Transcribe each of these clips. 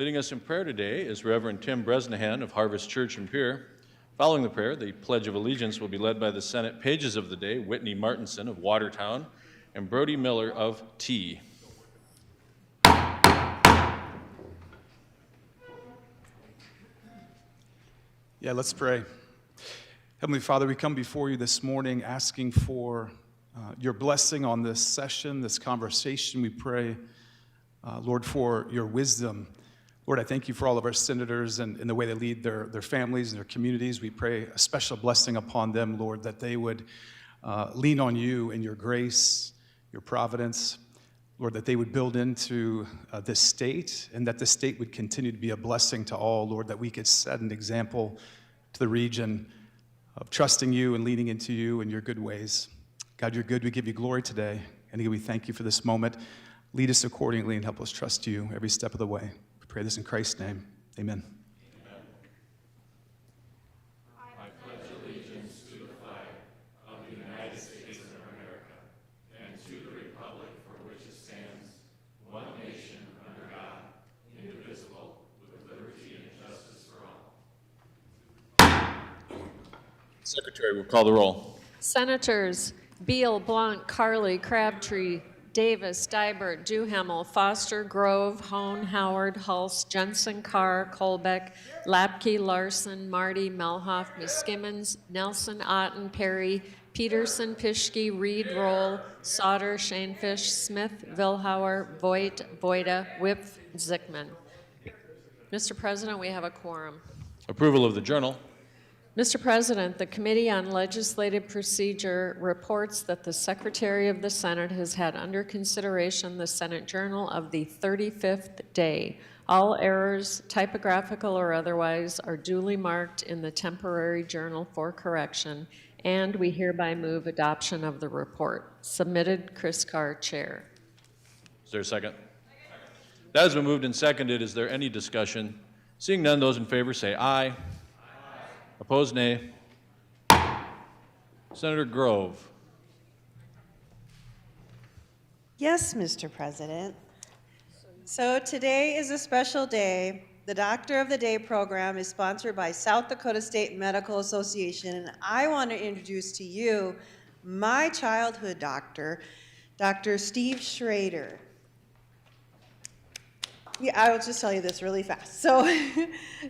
Leading us in prayer today is Reverend Tim Bresnahan of Harvest Church in Pierre. Following the prayer, the Pledge of Allegiance will be led by the Senate pages of the day, Whitney Martinson of Watertown and Brody Miller of T. Yeah, let's pray. Heavenly Father, we come before you this morning asking for your blessing on this session, this conversation. We pray, Lord, for your wisdom. Lord, I thank you for all of our senators and the way they lead their families and their communities. We pray a special blessing upon them, Lord, that they would lean on you and your grace, your providence. Lord, that they would build into this state and that the state would continue to be a blessing to all, Lord, that we could set an example to the region of trusting you and leaning into you and your good ways. God, you're good. We give you glory today. And again, we thank you for this moment. Lead us accordingly and help us trust you every step of the way. We pray this in Christ's name. Amen. Secretary will call the roll. Senators Beal, Blunt, Carley, Crabtree, Davis, Dybert, Duhamel, Foster, Grove, Hone, Howard, Hulse, Jensen, Carr, Colbeck, Lapke, Larson, Marty, Melhoff, Miskimmons, Nelson, Otten, Perry, Peterson, Pischke, Reed, Roll, Sauter, Shanefish, Smith, Vilhauer, Voigt, Voida, Whipf, Zickman. Mr. President, we have a quorum. Approval of the journal. Mr. President, the Committee on Legislative Procedure reports that the Secretary of the Senate has had under consideration the Senate Journal of the 35th day. All errors, typographical or otherwise, are duly marked in the temporary journal for correction, and we hereby move adoption of the report. Submitted, Chris Carr, Chair. Is there a second? That has been moved and seconded. Is there any discussion? Seeing none, those in favor say aye. Opposed, nay. Senator Grove. Yes, Mr. President. So today is a special day. The Doctor of the Day program is sponsored by South Dakota State Medical Association, and I want to introduce to you my childhood doctor, Dr. Steve Schrader. Yeah, I will just tell you this really fast. So,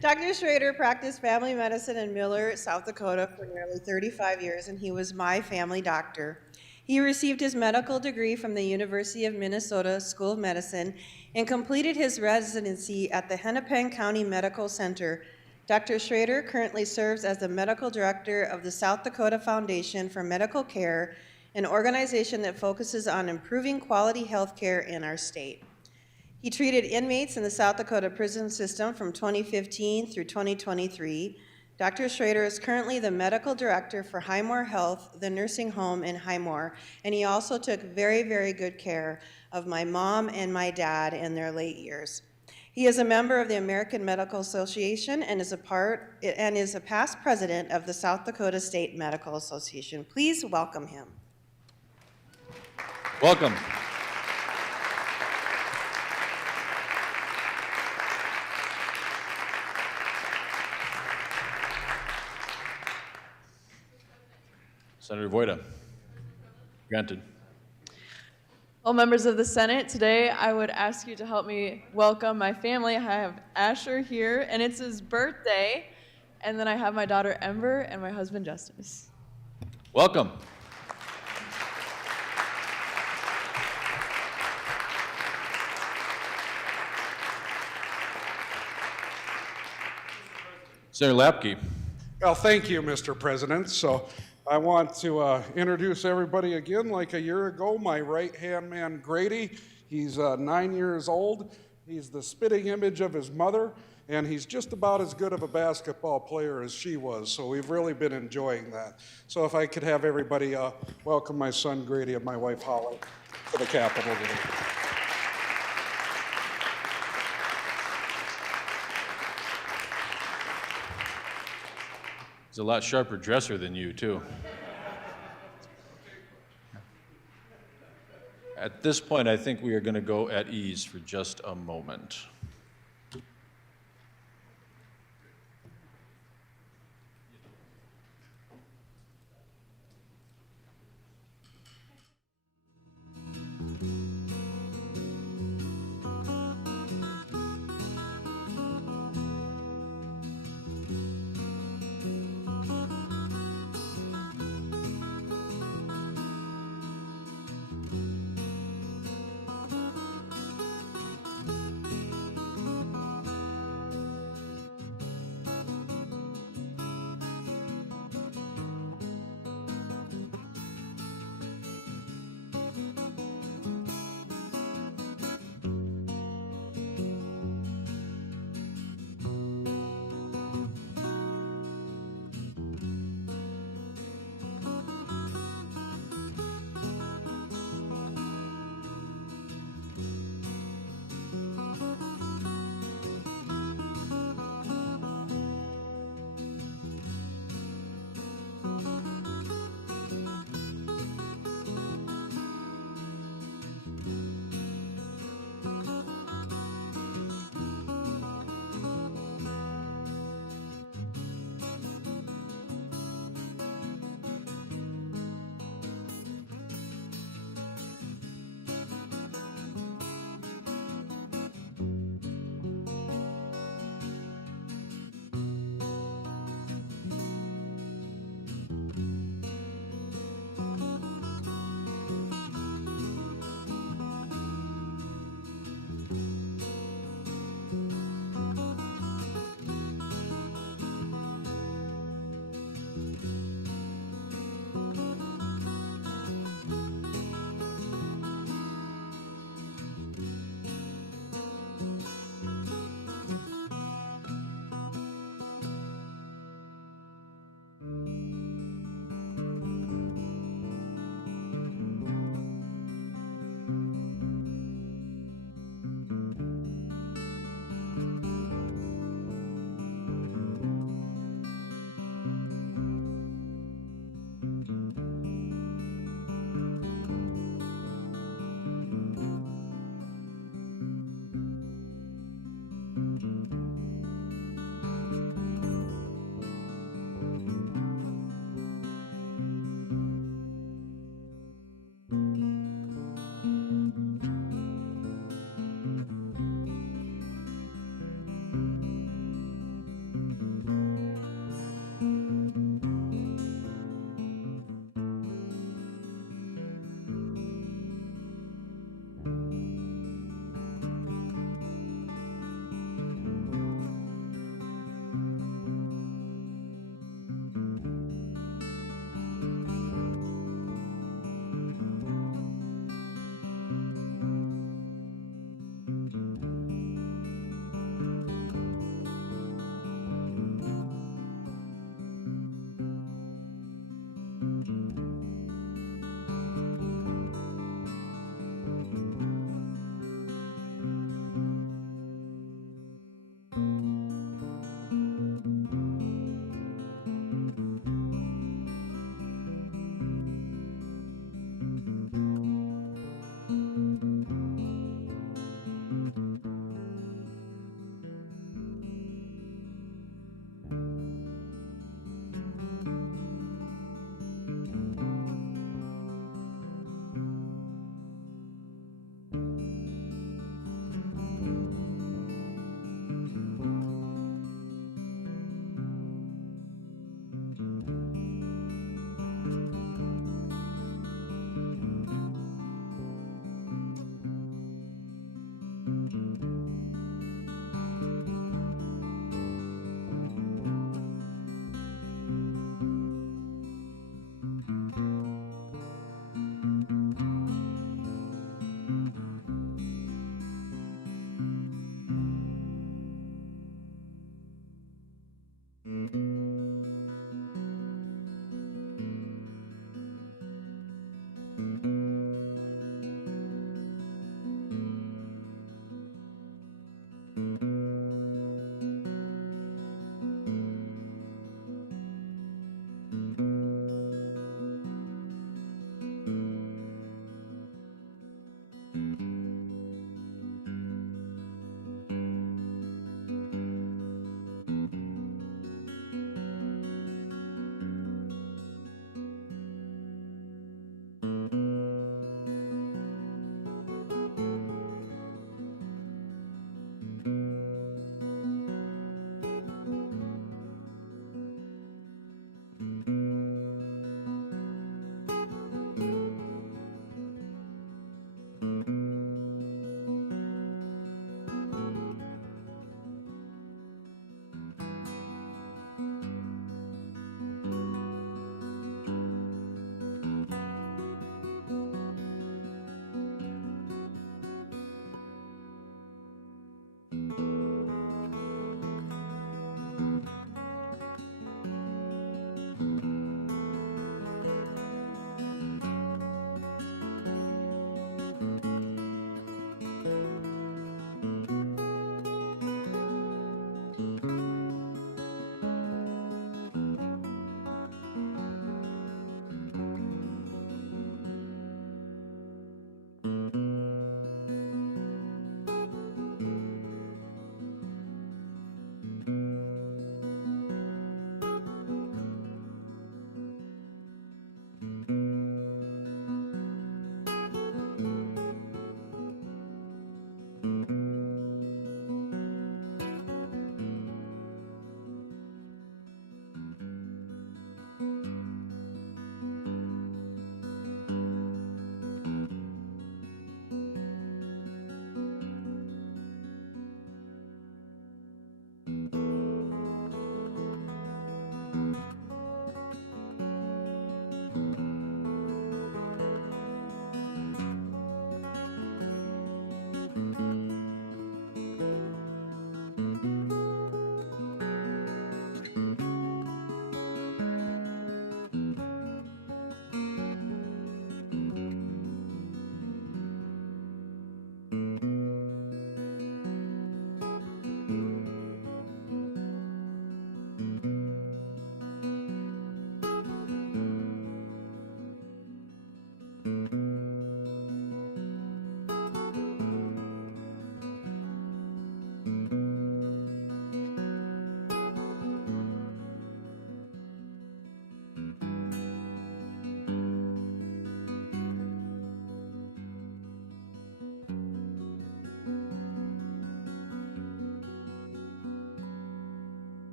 Dr. Schrader practiced family medicine in Miller, South Dakota for nearly 35 years, and he was my family doctor. He received his medical degree from the University of Minnesota School of Medicine and completed his residency at the Hennepin County Medical Center. Dr. Schrader currently serves as the medical director of the South Dakota Foundation for Medical Care, an organization that focuses on improving quality health care in our state. He treated inmates in the South Dakota prison system from 2015 through 2023. Dr. Schrader is currently the medical director for Highmore Health, the nursing home in Highmore, and he also took very, very good care of my mom and my dad in their late years. He is a member of the American Medical Association and is a past president of the South Dakota State Medical Association. Please welcome him. Welcome. Senator Voida. Granted. Well, members of the Senate, today I would ask you to help me welcome my family. I have Asher here, and it's his birthday. And then I have my daughter Ember and my husband Justice. Welcome. Senator Lapke. Well, thank you, Mr. President. So I want to introduce everybody again. Like a year ago, my right-hand man, Grady, he's 9 years old. He's the spitting image of his mother, and he's just about as good of a basketball player as she was, so we've really been enjoying that. So if I could have everybody welcome my son, Grady, and my wife, Holly, to the Capitol today. He's a lot sharper dresser than you, too. At this point, I think we are going to go at ease for just a moment.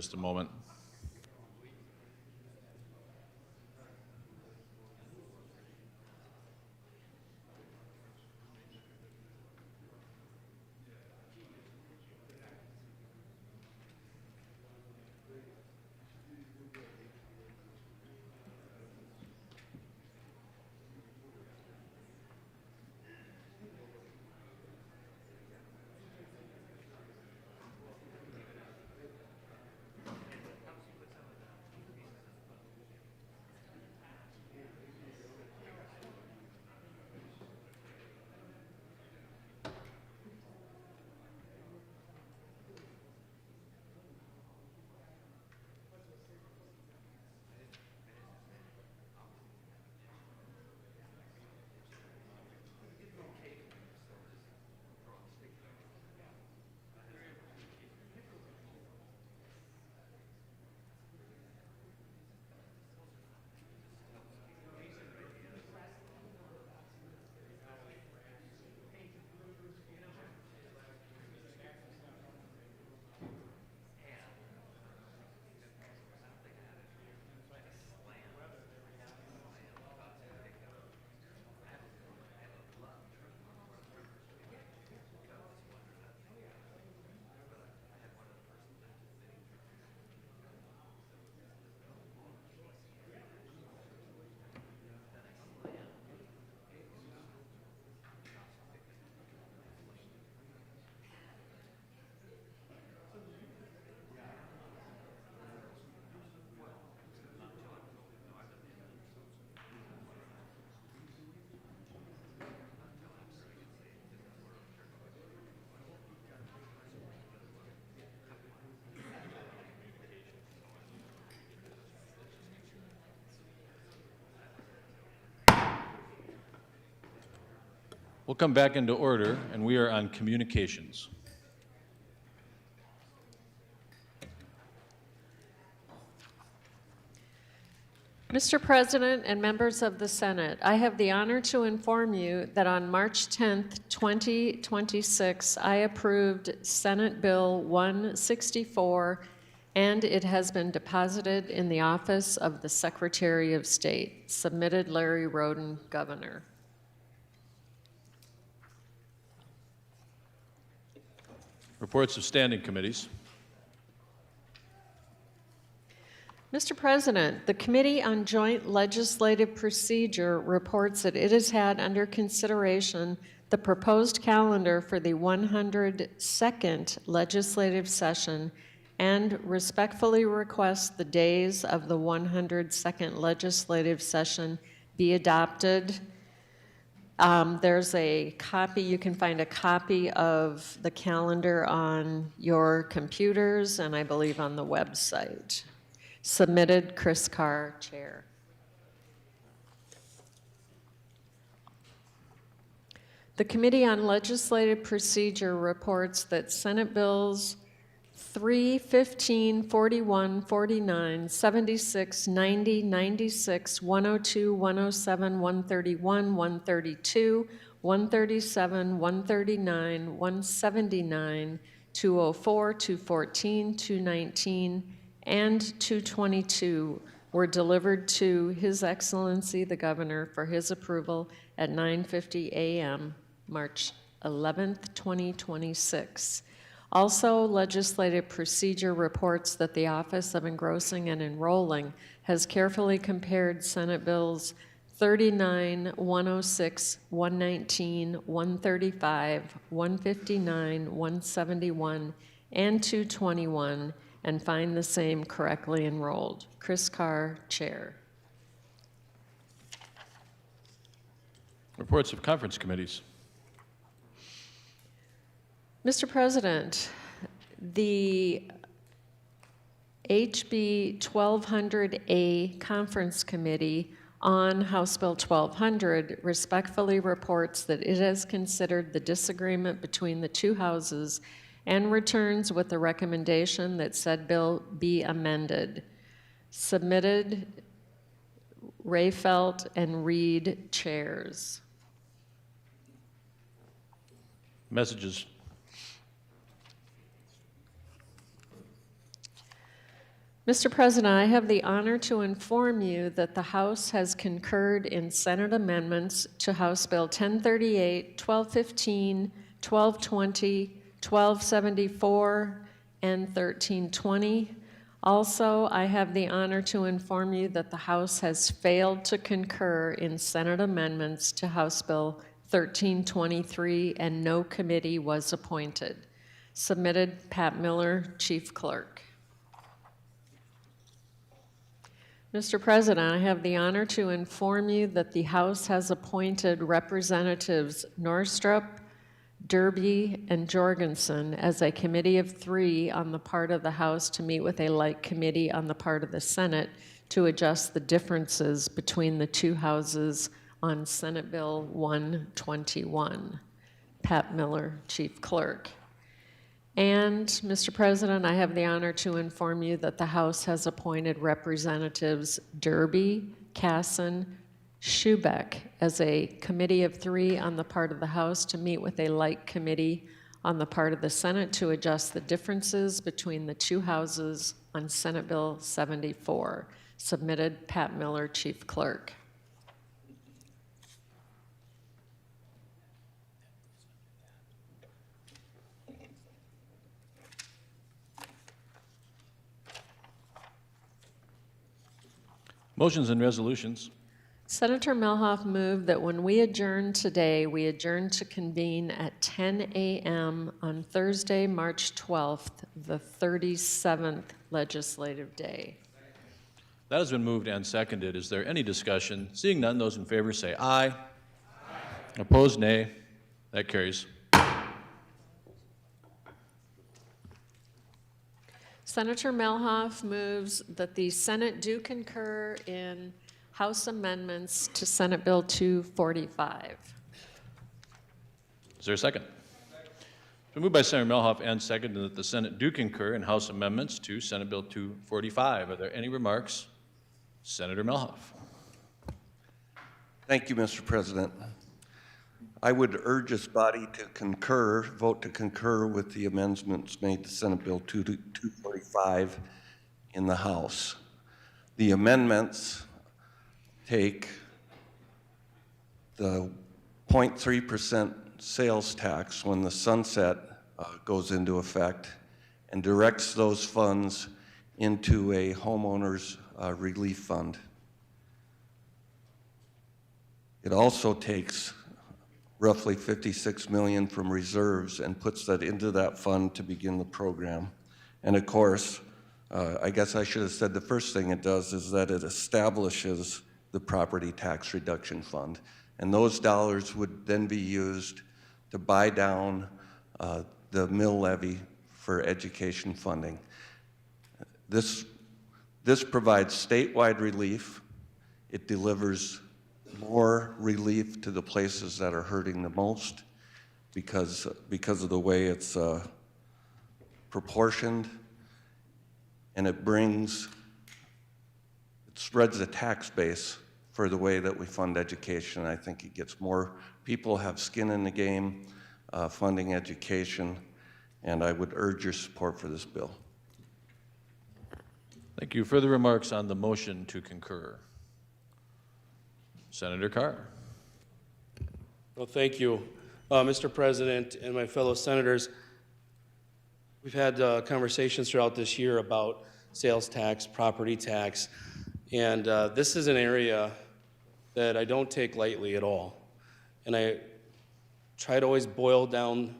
just a moment. We'll come back into order, and we are on communications. Mr. President and members of the Senate, I have the honor to inform you that on March 10th, 2026, I approved Senate Bill 164, and it has been deposited in the office of the Secretary of State. Submitted, Larry Roden, Governor. Reports of standing committees. Mr. President, the Committee on Joint Legislative Procedure reports that it has had under consideration the proposed calendar for the 102nd legislative session and respectfully requests the days of the 102nd legislative session be adopted. There's a copy, you can find a copy of the calendar on your computers and I believe on the website. Submitted, Chris Carr, Chair. The Committee on Legislative Procedure reports that Senate Bills 3, 15, 41, 49, 76, 90, 96, 102, 107, 131, 132, 137, 139, 179, 204, 214, 219, and 222 were delivered to His Excellency the Governor for his approval at 9:50 a.m. March 11th, 2026. Also, legislative procedure reports that the Office of Engrossing and Enrolling has carefully compared Senate Bills 39, 106, 119, 135, 159, 171, and 221, and find the same correctly enrolled. Chris Carr, Chair. Reports of conference committees. Mr. President, the HB 1200A Conference Committee on House Bill 1200 respectfully reports that it has considered the disagreement between the two houses and returns with the recommendation that said bill be amended. Submitted, Rayfelt and Reed, chairs. Messages. Mr. President, I have the honor to inform you that the House has concurred in Senate amendments to House Bill 1038, 1215, 1220, 1274, and 1320. Also, I have the honor to inform you that the House has failed to concur in Senate amendments to House Bill 1323, and no committee was appointed. Submitted, Pat Miller, Chief Clerk. Mr. President, I have the honor to inform you that the House has appointed Representatives Norstrup, Derby, and Jorgensen as a committee of 3 on the part of the House to meet with a like committee on the part of the Senate to adjust the differences between the two houses on Senate Bill 121. Pat Miller, Chief Clerk. And, Mr. President, I have the honor to inform you that the House has appointed Representatives Derby, Casson, Schubeck as a committee of 3 on the part of the House to meet with a like committee on the part of the Senate to adjust the differences between the two houses on Senate Bill 74. Submitted, Pat Miller, Chief Clerk. Motions and resolutions. Senator Melhoff moved that when we adjourn today, we adjourn to convene at 10 a.m. on Thursday, March 12th, the 37th legislative day. That has been moved and seconded. Is there any discussion? Seeing none, those in favor say aye. Aye. Opposed, nay. That carries. Senator Melhoff moves that the Senate do concur in House amendments to Senate Bill 245. Is there a second? It's been moved by Senator Melhoff and seconded that the Senate do concur in House amendments to Senate Bill 245. Are there any remarks? Senator Melhoff. Thank you, Mr. President. I would urge this body to vote to concur with the amendments made to Senate Bill 245 in the House. The amendments take the 0.3% sales tax when the sunset goes into effect and directs those funds into a homeowner's relief fund. It also takes roughly $56 million from reserves and puts that into that fund to begin the program. And of course, I guess I should have said the first thing it does is that it establishes the property tax reduction fund. And those dollars would then be used to buy down the mill levy for education funding. This provides statewide relief. It delivers more relief to the places that are hurting the most because of the way it's proportioned, and it spreads the tax base for the way that we fund education. I think it gets more people have skin in the game funding education, and I would urge your support for this bill. Thank you. Further remarks on the motion to concur? Senator Carr. Well, thank you, Mr. President and my fellow senators. We've had conversations throughout this year about sales tax, property tax, and this is an area that I don't take lightly at all. And I try to always boil down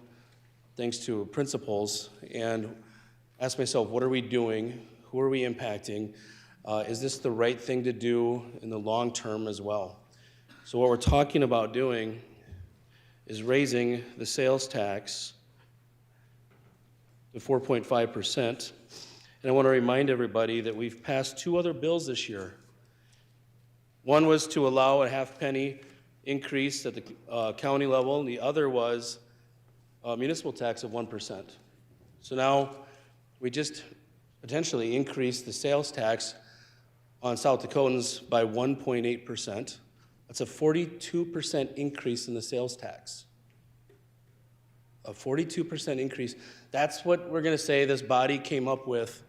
things to principles and ask myself, what are we doing? Who are we impacting? Is this the right thing to do in the long term as well? So what we're talking about doing is raising the sales tax to 4.5%. And I want to remind everybody that we've passed 2 other bills this year. One was to allow a half-penny increase at the county level, and the other was a municipal tax of 1%. So now we just potentially increased the sales tax on South Dakotans by 1.8%. That's a 42% increase in the sales tax. A 42% increase. That's what we're going to say this body came up with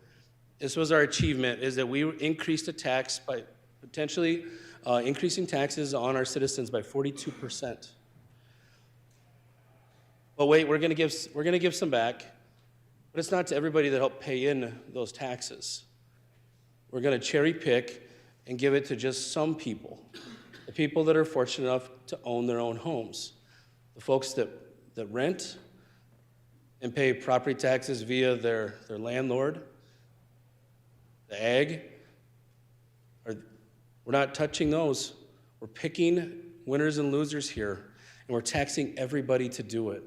this was our achievement, is that we increased the tax by potentially increasing taxes on our citizens by 42%. But wait, we're going to give some back, but it's not to everybody that helped pay in those taxes. We're going to cherry pick and give it to just some people, the people that are fortunate enough to own their own homes, the folks that rent and pay property taxes via their landlord, the ag. We're not touching those. We're picking winners and losers here, and we're taxing everybody to do it.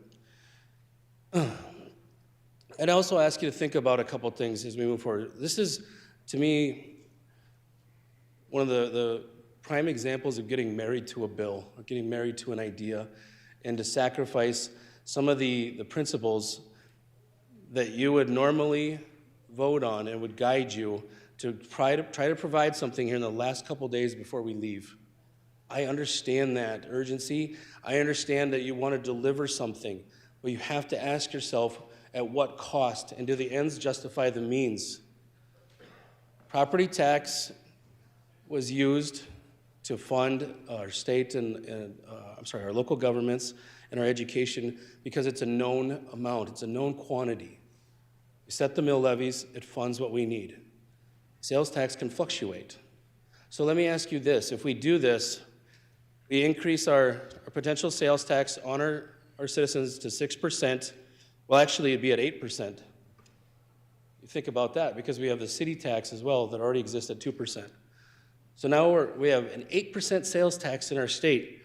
I'd also ask you to think about a couple things as we move forward. This is, to me, one of the prime examples of getting married to a bill, or getting married to an idea, and to sacrifice some of the principles that you would normally vote on and would guide you to try to provide something here in the last couple days before we leave. I understand that urgency. I understand that you want to deliver something, but you have to ask yourself, at what cost, and do the ends justify the means? Property tax was used to fund our state and our local governments and our education because it's a known amount, it's a known quantity. We set the mill levies, it funds what we need. Sales tax can fluctuate. So let me ask you this, if we do this, we increase our potential sales tax on our citizens to 6%, well, actually, it'd be at 8%. You think about that, because we have the city tax as well that already exists at 2%. So now we have an 8% sales tax in our state.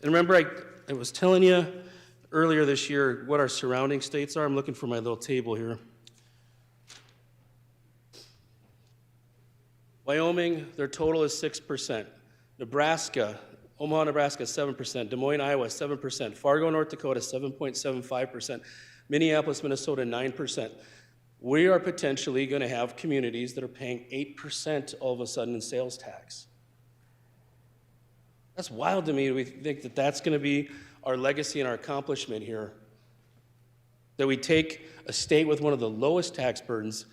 And remember, I was telling you earlier this year what our surrounding states are. I'm looking for my little table here. Wyoming, their total is 6%. Nebraska, Omaha, Nebraska, 7%. Des Moines, Iowa, 7%. Fargo, North Dakota, 7.75%. Minneapolis, Minnesota, 9%. We are potentially going to have communities that are paying 8% all of a sudden in sales tax. That's wild to me. We think that that's going to be our legacy and our accomplishment here. That we take a state with one of the lowest tax burdens,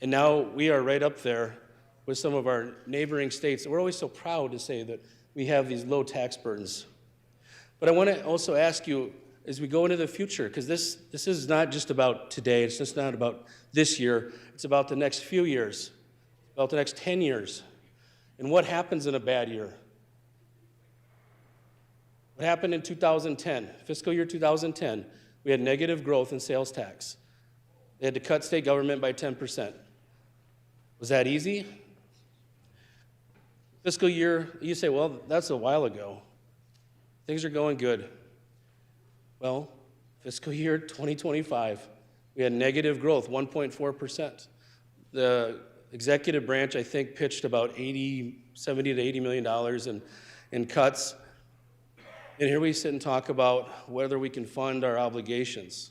and now we are right up there with some of our neighboring states. We're always so proud to say that we have these low tax burdens. But I want to also ask you, as we go into the future, because this is not just about today, it's just not about this year, it's about the next few years, about the next 10 years. And what happens in a bad year? What happened in 2010, fiscal year 2010? We had negative growth in sales tax. They had to cut state government by 10%. Was that easy? Fiscal year, you say, well, that's a while ago. Things are going good. Well, fiscal year 2025, we had negative growth, 1.4%. The executive branch, I think, pitched about $70 to $80 million in cuts. And here we sit and talk about whether we can fund our obligations.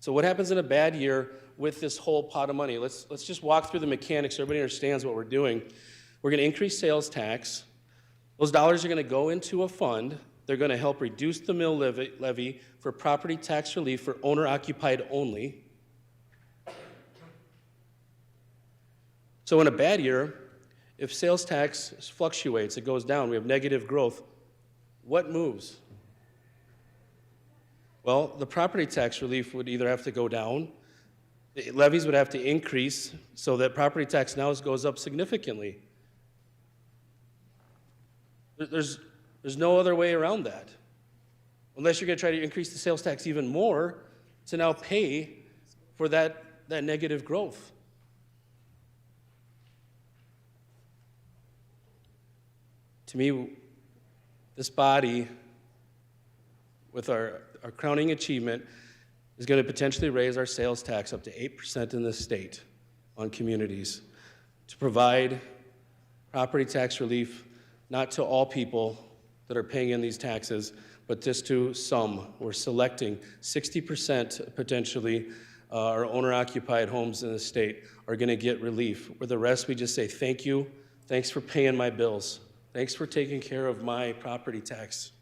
So what happens in a bad year with this whole pot of money? Let's just walk through the mechanics so everybody understands what we're doing. We're going to increase sales tax. Those dollars are going to go into a fund. They're going to help reduce the mill levy for property tax relief for owner-occupied only. So in a bad year, if sales tax fluctuates, it goes down, we have negative growth, what moves? Well, the property tax relief would either have to go down, the levies would have to increase so that property tax now goes up significantly. There's no other way around that. Unless you're going to try to increase the sales tax even more to now pay for that negative growth. To me, this body, with our crowning achievement, is going to potentially raise our sales tax up to 8% in this state on communities to provide property tax relief, not to all people that are paying in these taxes, but just to some. We're selecting 60% potentially our owner-occupied homes in the state are going to get relief. For the rest, we just say thank you, thanks for paying my bills, thanks for taking care of my property tax.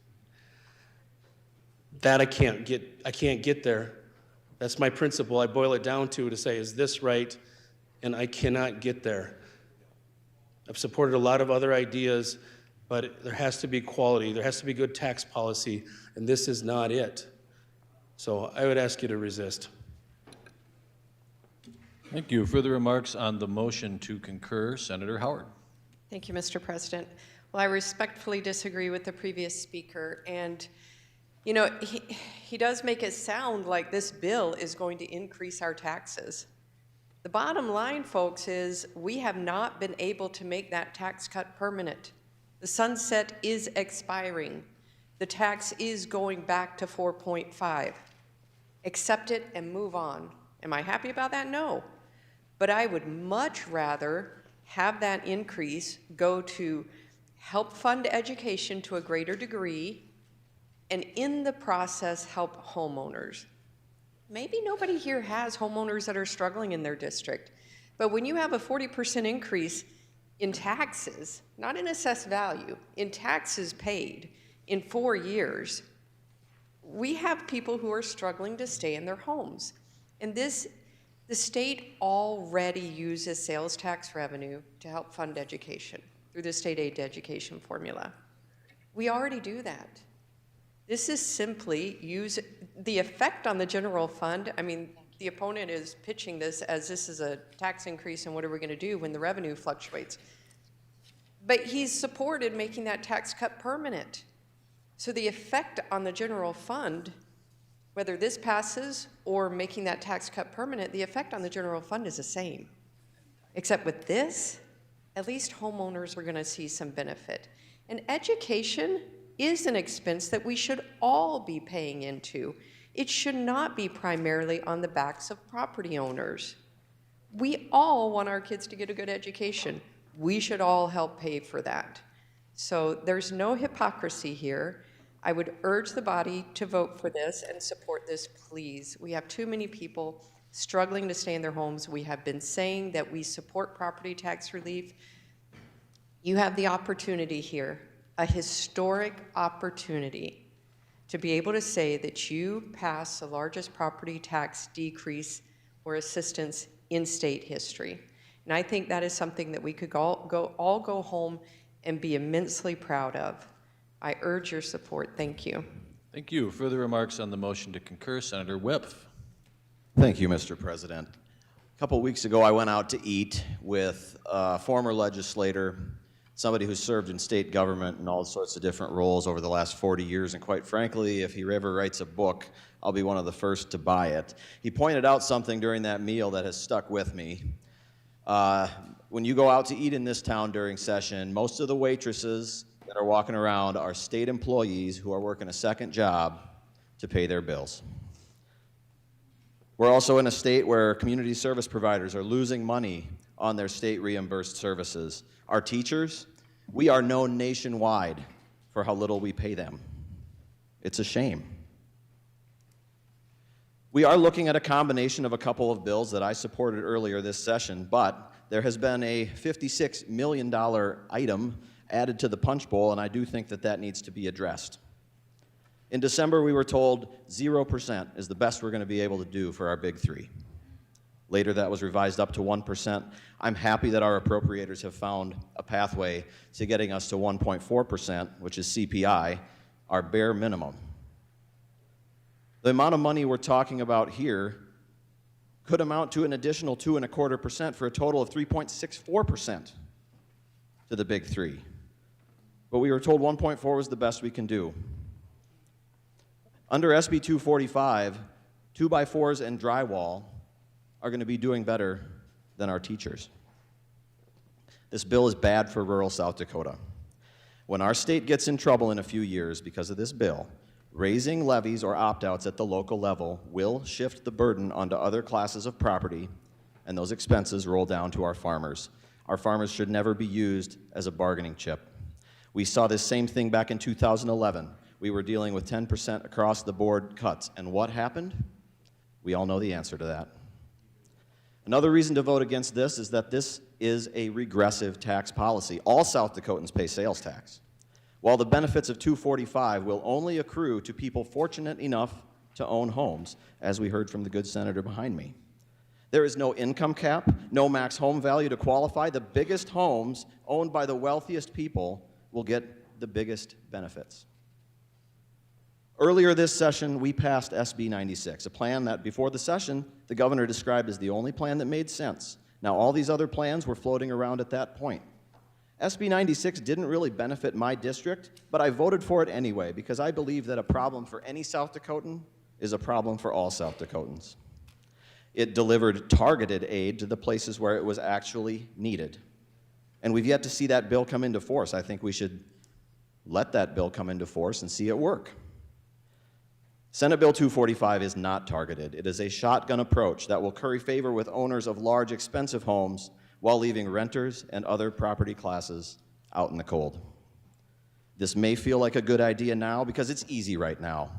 That I can't get there. That's my principle. I boil it down to say, is this right? And I cannot get there. I've supported a lot of other ideas, but there has to be quality. There has to be good tax policy, and this is not it. So I would ask you to resist. Thank you. Further remarks on the motion to concur, Senator Howard. Thank you, Mr. President. Well, I respectfully disagree with the previous speaker. And, you know, he does make it sound like this bill is going to increase our taxes. The bottom line, folks, is we have not been able to make that tax cut permanent. The sunset is expiring. The tax is going back to 4.5. Accept it and move on. Am I happy about that? No. But I would much rather have that increase go to help fund education to a greater degree, and in the process help homeowners. Maybe nobody here has homeowners that are struggling in their district, but when you have a 40% increase in taxes, not in assessed value, in taxes paid in 4 years, we have people who are struggling to stay in their homes. And the state already uses sales tax revenue to help fund education through the state aid to education formula. We already do that. This is simply the effect on the general fund. I mean, the opponent is pitching this as this is a tax increase and what are we going to do when the revenue fluctuates? But he's supported making that tax cut permanent. So the effect on the general fund, whether this passes or making that tax cut permanent, the effect on the general fund is the same. Except with this, at least homeowners are going to see some benefit. And education is an expense that we should all be paying into. It should not be primarily on the backs of property owners. We all want our kids to get a good education. We should all help pay for that. So there's no hypocrisy here. I would urge the body to vote for this and support this, please. We have too many people struggling to stay in their homes. We have been saying that we support property tax relief. You have the opportunity here, a historic opportunity, to be able to say that you pass the largest property tax decrease or assistance in state history. And I think that is something that we could all go home and be immensely proud of. I urge your support. Thank you. Thank you. Further remarks on the motion to concur, Senator Whipf. Thank you, Mr. President. A couple weeks ago, I went out to eat with a former legislator, somebody who served in state government in all sorts of different roles over the last 40 years, and quite frankly, if he ever writes a book, I'll be one of the first to buy it. He pointed out something during that meal that has stuck with me. When you go out to eat in this town during session, most of the waitresses that are walking around are state employees who are working a second job to pay their bills. We're also in a state where community service providers are losing money on their state reimbursed services. Our teachers, we are known nationwide for how little we pay them. It's a shame. We are looking at a combination of a couple of bills that I supported earlier this session, but there has been a $56 million item added to the punch bowl, and I do think that that needs to be addressed. In December, we were told 0% is the best we're going to be able to do for our big three. Later, that was revised up to 1%. I'm happy that our appropriators have found a pathway to getting us to 1.4%, which is CPI, our bare minimum. The amount of money we're talking about here could amount to an additional 2.25% for a total of 3.64% to the big three. But we were told 1.4 was the best we can do. Under SB 245, 2x4s and drywall are going to be doing better than our teachers. This bill is bad for rural South Dakota. When our state gets in trouble in a few years because of this bill, raising levies or opt-outs at the local level will shift the burden onto other classes of property, and those expenses roll down to our farmers. Our farmers should never be used as a bargaining chip. We saw this same thing back in 2011. We were dealing with 10% across the board cuts, and what happened? We all know the answer to that. Another reason to vote against this is that this is a regressive tax policy. All South Dakotans pay sales tax. While the benefits of 245 will only accrue to people fortunate enough to own homes, as we heard from the good senator behind me. There is no income cap, no max home value to qualify. The biggest homes owned by the wealthiest people will get the biggest benefits. Earlier this session, we passed SB 96, a plan that before the session, the governor described as the only plan that made sense. Now, all these other plans were floating around at that point. SB 96 didn't really benefit my district, but I voted for it anyway because I believe that a problem for any South Dakotan is a problem for all South Dakotans. It delivered targeted aid to the places where it was actually needed. And we've yet to see that bill come into force. I think we should let that bill come into force and see it work. Senate Bill 245 is not targeted. It is a shotgun approach that will curry favor with owners of large, expensive homes while leaving renters and other property classes out in the cold. This may feel like a good idea now because it's easy right now,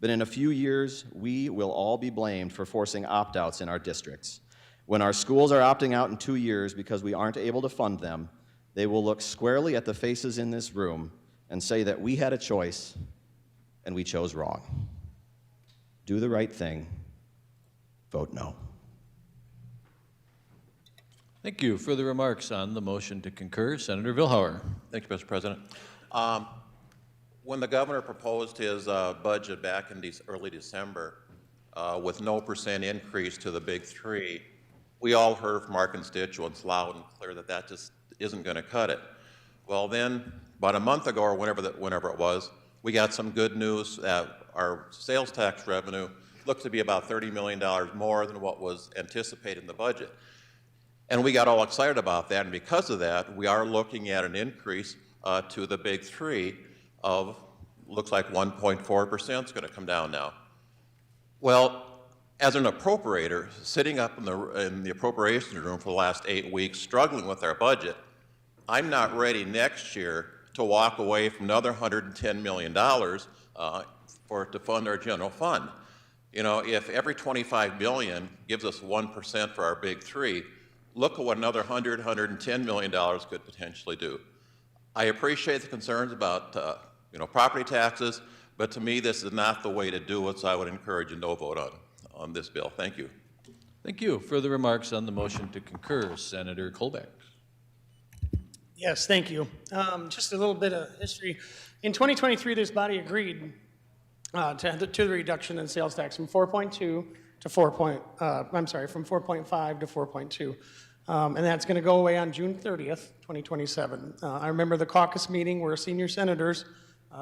but in a few years, we will all be blamed for forcing opt-outs in our districts. When our schools are opting out in 2 years because we aren't able to fund them, they will look squarely at the faces in this room and say that we had a choice and we chose wrong. Do the right thing. Vote no. Thank you. Further remarks on the motion to concur, Senator Vilhauer. Thank you, Mr. President. When the governor proposed his budget back in early December with no % increase to the big three, we all heard from our constituents loud and clear that that just isn't going to cut it. Well, then, about a month ago or whenever it was, we got some good news that our sales tax revenue looked to be about $30 million more than what was anticipated in the budget. And we got all excited about that, and because of that, we are looking at an increase to the big three of, looks like 1.4% is going to come down now. Well, as an appropriator, sitting up in the appropriations room for the last 8 weeks, struggling with our budget, I'm not ready next year to walk away from another $110 million to fund our general fund. You know, if every $25 billion gives us 1% for our big three, look at what another $110 million could potentially do. I appreciate the concerns about property taxes, but to me this is not the way to do it, so I would encourage a no vote on this bill. Thank you. Thank you. Further remarks on the motion to concur, Senator Kolbeck. Yes, thank you. Just a little bit of history. In 2023, this body agreed to the reduction in sales tax from 4.2 to from 4.5 to 4.2. And that's going to go away on June 30th, 2027. I remember the caucus meeting where senior senators,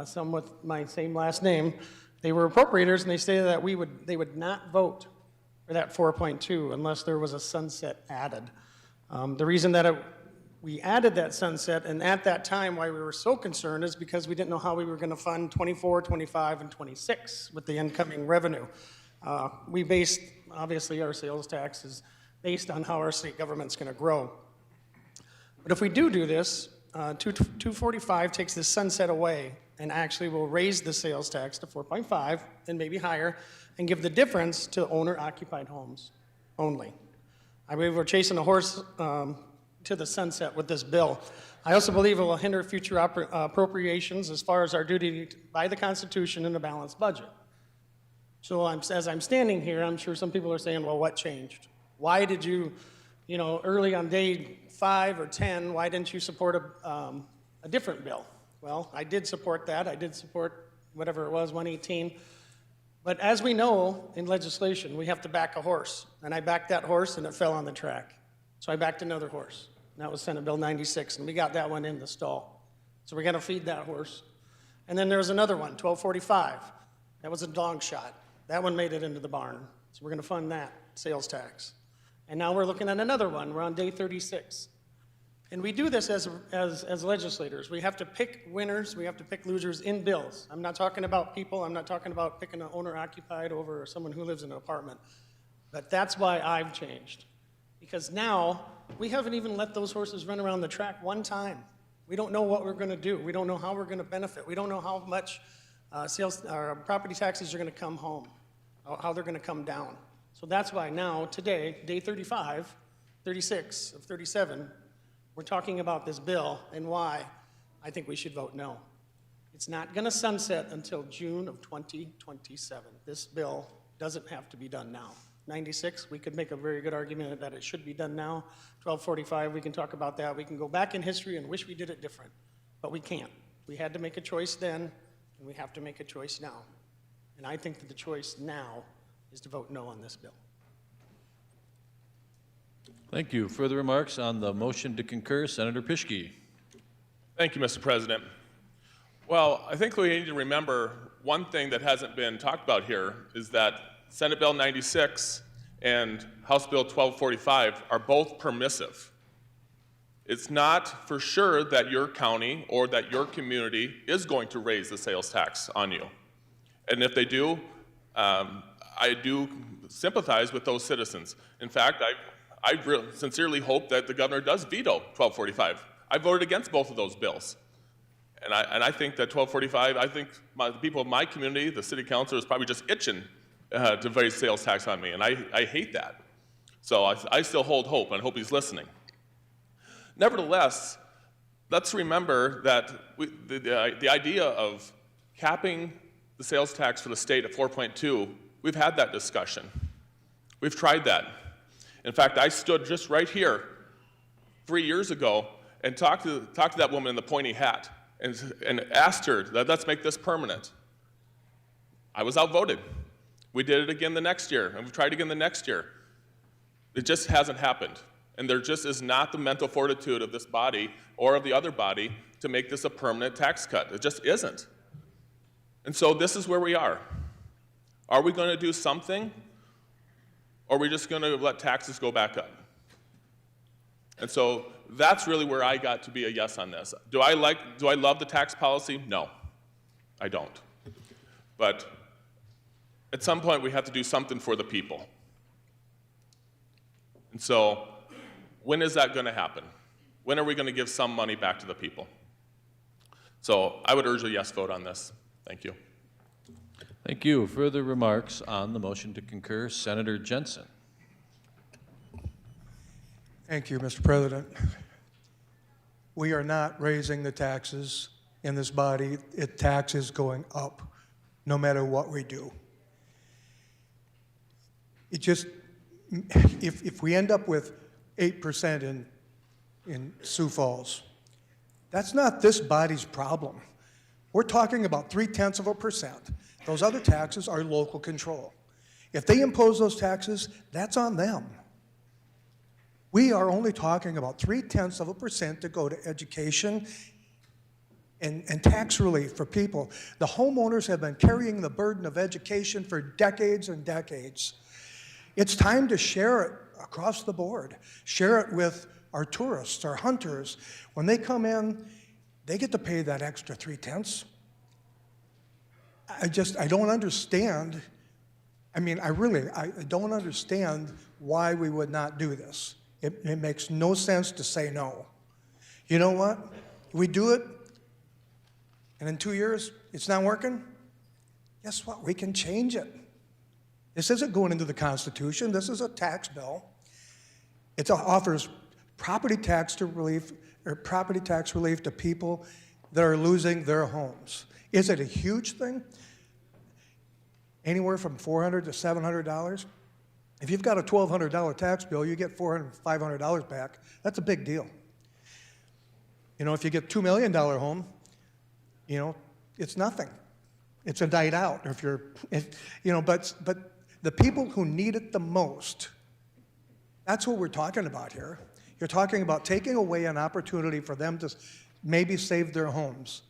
some with my same last name, they were appropriators, and they stated that they would not vote for that 4.2 unless there was a sunset added. The reason that we added that sunset, and at that time why we were so concerned, is because we didn't know how we were going to fund 24, 25, and 26 with the incoming revenue. We based, obviously, our sales taxes based on how our state government's going to grow. But if we do this, 245 takes the sunset away and actually will raise the sales tax to 4.5 and maybe higher and give the difference to owner-occupied homes only. I believe we're chasing a horse to the sunset with this bill. I also believe it will hinder future appropriations as far as our duty by the Constitution and a balanced budget. So as I'm standing here, I'm sure some people are saying, well, what changed? Why did you, early on day 5 or 10, why didn't you support a different bill? Well, I did support that. I did support whatever it was, 118. But as we know in legislation, we have to back a horse. And I backed that horse and it fell on the track. So I backed another horse. And that was Senate Bill 96, and we got that one in the stall. So we're gonna feed that horse. And then there's another one, 1245. That was a dog shot. That one made it into the barn. So we're gonna fund that sales tax. And now we're looking at another one. We're on day 36. And we do this as legislators. We have to pick winners, we have to pick losers in bills. I'm not talking about people, I'm not talking about picking an owner-occupied over someone who lives in an apartment. But that's why I've changed. Because now, we haven't even let those horses run around the track one time. We don't know what we're gonna do. We don't know how we're gonna benefit. We don't know how much property taxes are gonna come home, how they're gonna come down. So that's why now, today, day 35, 36 of 37, we're talking about this bill and why I think we should vote no. It's not going to sunset until June of 2027. This bill doesn't have to be done now. 96, we could make a very good argument that it should be done now. 1245, we can talk about that. We can go back in history and wish we did it different, but we can't. We had to make a choice then, and we have to make a choice now. And I think that the choice now is to vote no on this bill. Thank you. Further remarks on the motion to concur, Senator Pischke. Thank you, Mr. President. Well, I think we need to remember one thing that hasn't been talked about here is that Senate Bill 96 and House Bill 1245 are both permissive. It's not for sure that your county or that your community is going to raise the sales tax on you. And if they do, I do sympathize with those citizens. In fact, I sincerely hope that the governor does veto 1245. I voted against both of those bills. And I think that 1245, I think the people of my community, the city council, is probably just itching to raise sales tax on me, and I hate that. So I still hold hope, and I hope he's listening. Nevertheless, let's remember that the idea of capping the sales tax for the state at 4.2, we've had that discussion. We've tried that. In fact, I stood just right here 3 years ago and talked to that woman in the pointy hat and asked her that let's make this permanent. I was outvoted. We did it again the next year, and we tried again the next year. It just hasn't happened. And there just is not the mental fortitude of this body or of the other body to make this a permanent tax cut. It just isn't. And so this is where we are. Are we going to do something, or are we just going to let taxes go back up? And so that's really where I got to be a yes on this. Do I love the tax policy? No, I don't. But at some point, we have to do something for the people. And so when is that going to happen? When are we going to give some money back to the people? So I would urge a yes vote on this. Thank you. Thank you. Further remarks on the motion to concur, Senator Jensen. Thank you, Mr. President. We are not raising the taxes in this body. Tax is going up no matter what we do. It just, if we end up with 8% in Sioux Falls, that's not this body's problem. We're talking about 0.3%. Those other taxes are local control. If they impose those taxes, that's on them. We are only talking about 0.3% to go to education and tax relief for people. The homeowners have been carrying the burden of education for decades and decades. It's time to share it across the board. Share it with our tourists, our hunters. When they come in, they get to pay that extra 0.3. I don't understand. I mean, I don't understand why we would not do this. It makes no sense to say no. You know what? We do it, and in 2 years, it's not working. Guess what? We can change it. This isn't going into the Constitution. This is a tax bill. It offers property tax relief to people that are losing their homes. Is it a huge thing? Anywhere from $400 to $700. If you've got a $1,200 tax bill, you get $400, $500 back. That's a big deal. You know, if you get a $2 million home, you know, it's nothing. It's a night out. But the people who need it the most, that's what we're talking about here. You're talking about taking away an opportunity for them to maybe save their homes.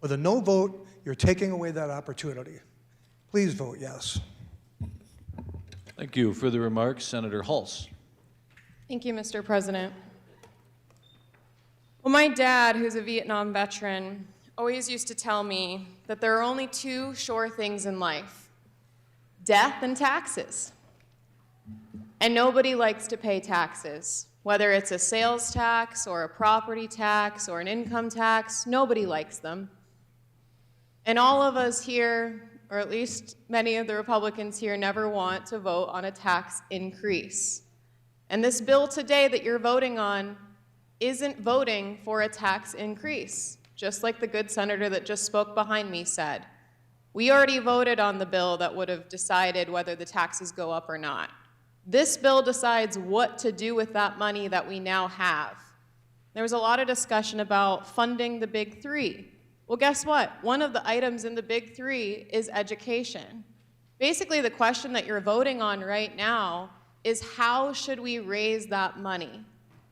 With a no vote, you're taking away that opportunity. Please vote yes. Thank you. Further remarks, Senator Hulse. Thank you, Mr. President. Well, my dad, who's a Vietnam veteran, always used to tell me that there are only two sure things in life: death and taxes. And nobody likes to pay taxes. Whether it's a sales tax or a property tax or an income tax, nobody likes them. And all of us here, or at least many of the Republicans here, never want to vote on a tax increase. And this bill today that you're voting on isn't voting for a tax increase. just like the good senator that just spoke behind me said. We already voted on the bill that would have decided whether the taxes go up or not. This bill decides what to do with that money that we now have. There was a lot of discussion about funding the big three. Well, guess what? One of the items in the big three is education. Basically, the question that you're voting on right now is how should we raise that money?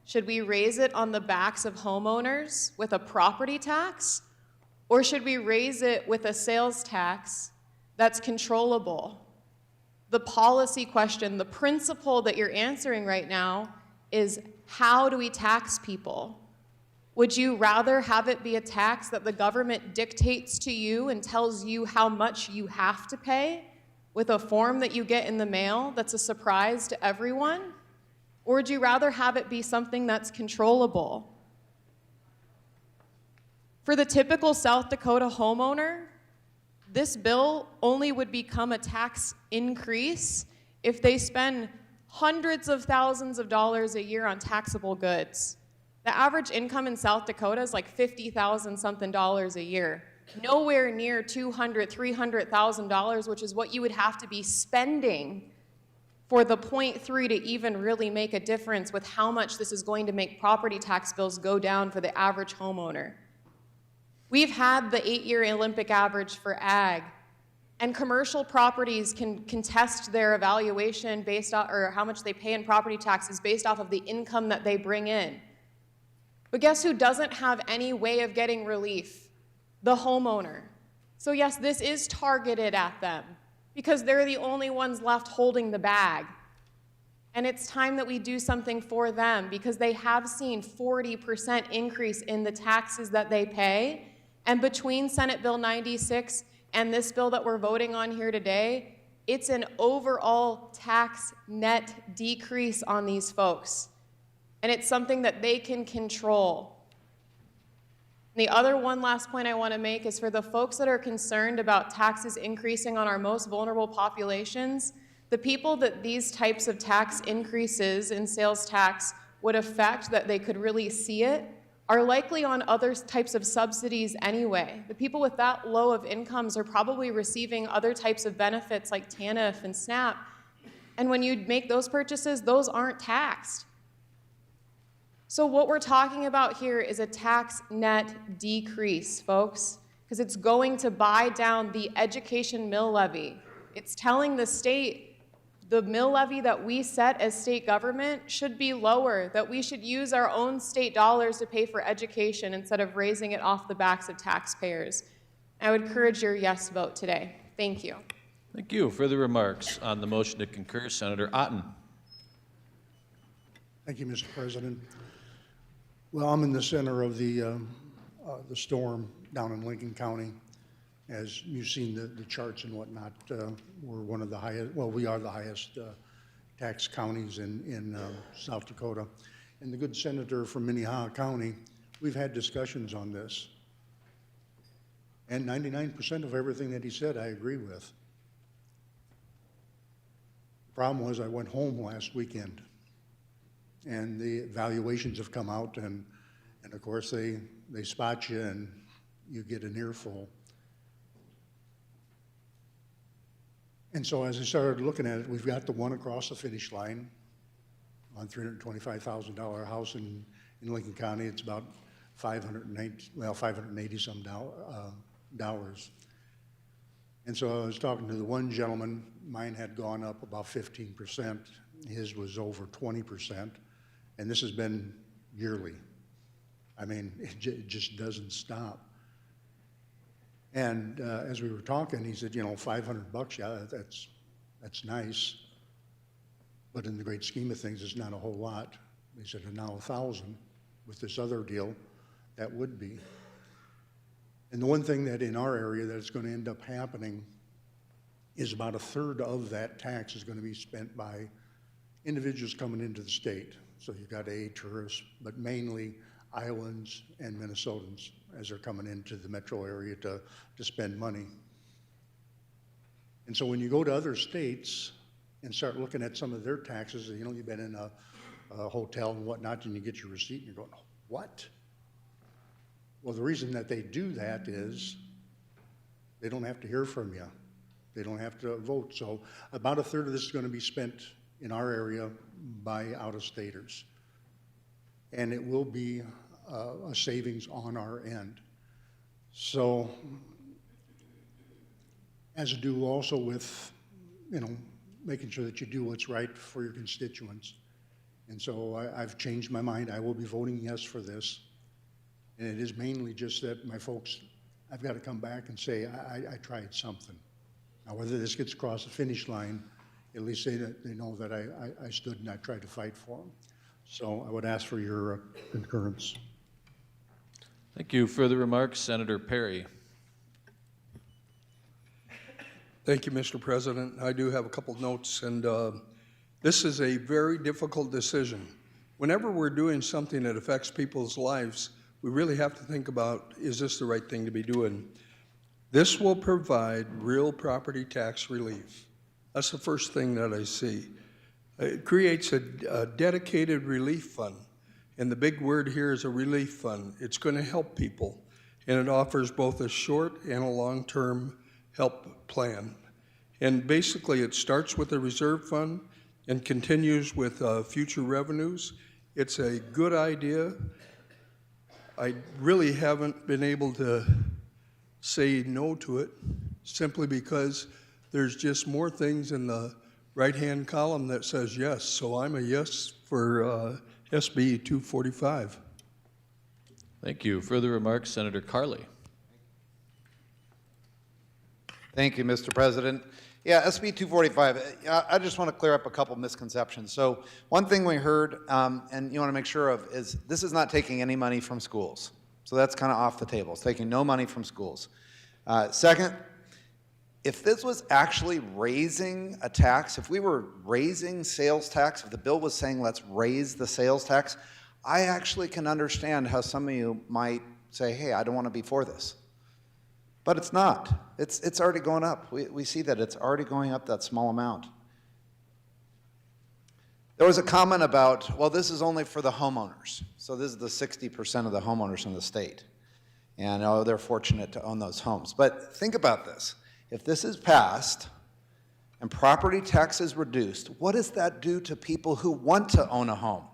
Should we raise it on the backs of homeowners with a property tax? Or should we raise it with a sales tax that's controllable? The policy question, the principle that you're answering right now is how do we tax people? Would you rather have it be a tax that the government dictates to you and tells you how much you have to pay with a form that you get in the mail that's a surprise to everyone? Or would you rather have it be something that's controllable? For the typical South Dakota homeowner, this bill only would become a tax increase if they spend hundreds of thousands of dollars a year on taxable goods. The average income in South Dakota is like $50,000 something a year. Nowhere near $200,000, $300,000, which is what you would have to be spending for the 0.3 to even really make a difference with how much this is going to make property tax bills go down for the average homeowner. We've had the 8-year Olympic average for ag, and commercial properties can contest their evaluation based on, or how much they pay in property taxes based off of the income that they bring in. But guess who doesn't have any way of getting relief? The homeowner. So yes, this is targeted at them because they're the only ones left holding the bag. And it's time that we do something for them because they have seen 40% increase in the taxes that they pay. And between Senate Bill 96 and this bill that we're voting on here today, it's an overall tax net decrease on these folks. And it's something that they can control. The other one last point I want to make is for the folks that are concerned about taxes increasing on our most vulnerable populations, the people that these types of tax increases in sales tax would affect, that they could really see it, are likely on other types of subsidies anyway. The people with that low of incomes are probably receiving other types of benefits like TANF and SNAP. And when you make those purchases, those aren't taxed. So what we're talking about here is a tax net decrease, folks, because it's going to buy down the education mill levy. It's telling the state the mill levy that we set as state government should be lower, that we should use our own state dollars to pay for education instead of raising it off the backs of taxpayers. I would encourage your yes vote today. Thank you. Thank you. Further remarks on the motion to concur, Senator Otten. Thank you, Mr. President. Well, I'm in the center of the storm down in Lincoln County. As you've seen the charts and whatnot, we're one of the highest, well, we are the highest tax counties in South Dakota. And the good senator from Minnehaha County, we've had discussions on this. And 99% of everything that he said, I agree with. The problem was I went home last weekend. And the valuations have come out, and of course they spot you and you get an earful. And so as I started looking at it, we've got the one across the finish line on $325,000 house in Lincoln County. It's about $580 some dollars. And so I was talking to the one gentleman, mine had gone up about 15%, his was over 20. And this has been yearly. I mean, it just doesn't stop. And as we were talking, he said, you know, $500, yeah, that's nice. But in the great scheme of things, it's not a whole lot. He said, and now 1,000 with this other deal, that would be. And the one thing that in our area that is going to end up happening is about 1/3 of that tax is going to be spent by individuals coming into the state. So you've got tourists, but mainly Iowans and Minnesotans as they're coming into the metro area to spend money. And so when you go to other states and start looking at some of their taxes, you know, you've been in a hotel and whatnot, and you get your receipt and you're going, what? Well, the reason that they do that is they don't have to hear from you. They don't have to vote. So about a third of this is going to be spent in our area by out-of-staters. And it will be a savings on our end. So, as to do also with, making sure that you do what's right for your constituents. And so I've changed my mind. I will be voting yes for this. And it is mainly just that my folks, I've got to come back and say, I tried something. Now, whether this gets across the finish line, at least they know that I stood and I tried to fight for them. So I would ask for your concurrence. Thank you. Further remarks, Senator Perry. Thank you, Mr. President. I do have a couple notes, and this is a very difficult decision. Whenever we're doing something that affects people's lives, we really have to think about, is this the right thing to be doing? This will provide real property tax relief. That's the first thing that I see. It creates a dedicated relief fund, and the big word here is a relief fund. It's going to help people, and it offers both a short and a long-term help plan. And basically, it starts with a reserve fund and continues with future revenues. It's a good idea. I really haven't been able to say no to it simply because there's just more things in the right-hand column that says yes. So I'm a yes for SB 245. Thank you. Further remarks, Senator Carley. Thank you, Mr. President. Yeah, SB 245, I just want to clear up a couple misconceptions. So one thing we heard, and you want to make sure of, is this is not taking any money from schools. So that's kind of off the table. It's taking no money from schools. Second, if this was actually raising a tax, if we were raising sales tax, if the bill was saying let's raise the sales tax, I actually can understand how some of you might say, hey, I don't want to be for this. But it's not. It's already going up. We see that it's already going up that small amount. There was a comment about, well, this is only for the homeowners. So this is the 60% of the homeowners in the state. And oh, they're fortunate to own those homes. But think about this. If this is passed and property tax is reduced, what does that do to people who want to own a home?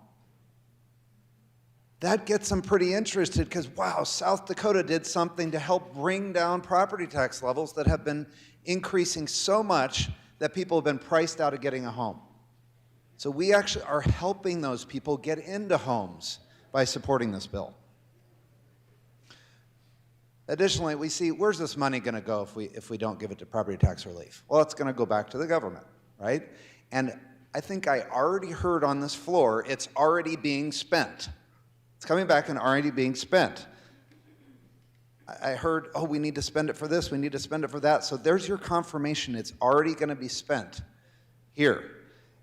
That gets them pretty interested because, wow, South Dakota did something to help bring down property tax levels that have been increasing so much that people have been priced out of getting a home. So we actually are helping those people get into homes by supporting this bill. Additionally, we see, where's this money going to go if we don't give it to property tax relief? Well, it's going to go back to the government, right? And I think I already heard on this floor, it's already being spent. It's coming back and already being spent. I heard, oh, we need to spend it for this, we need to spend it for that. So there's your confirmation. It's already going to be spent here.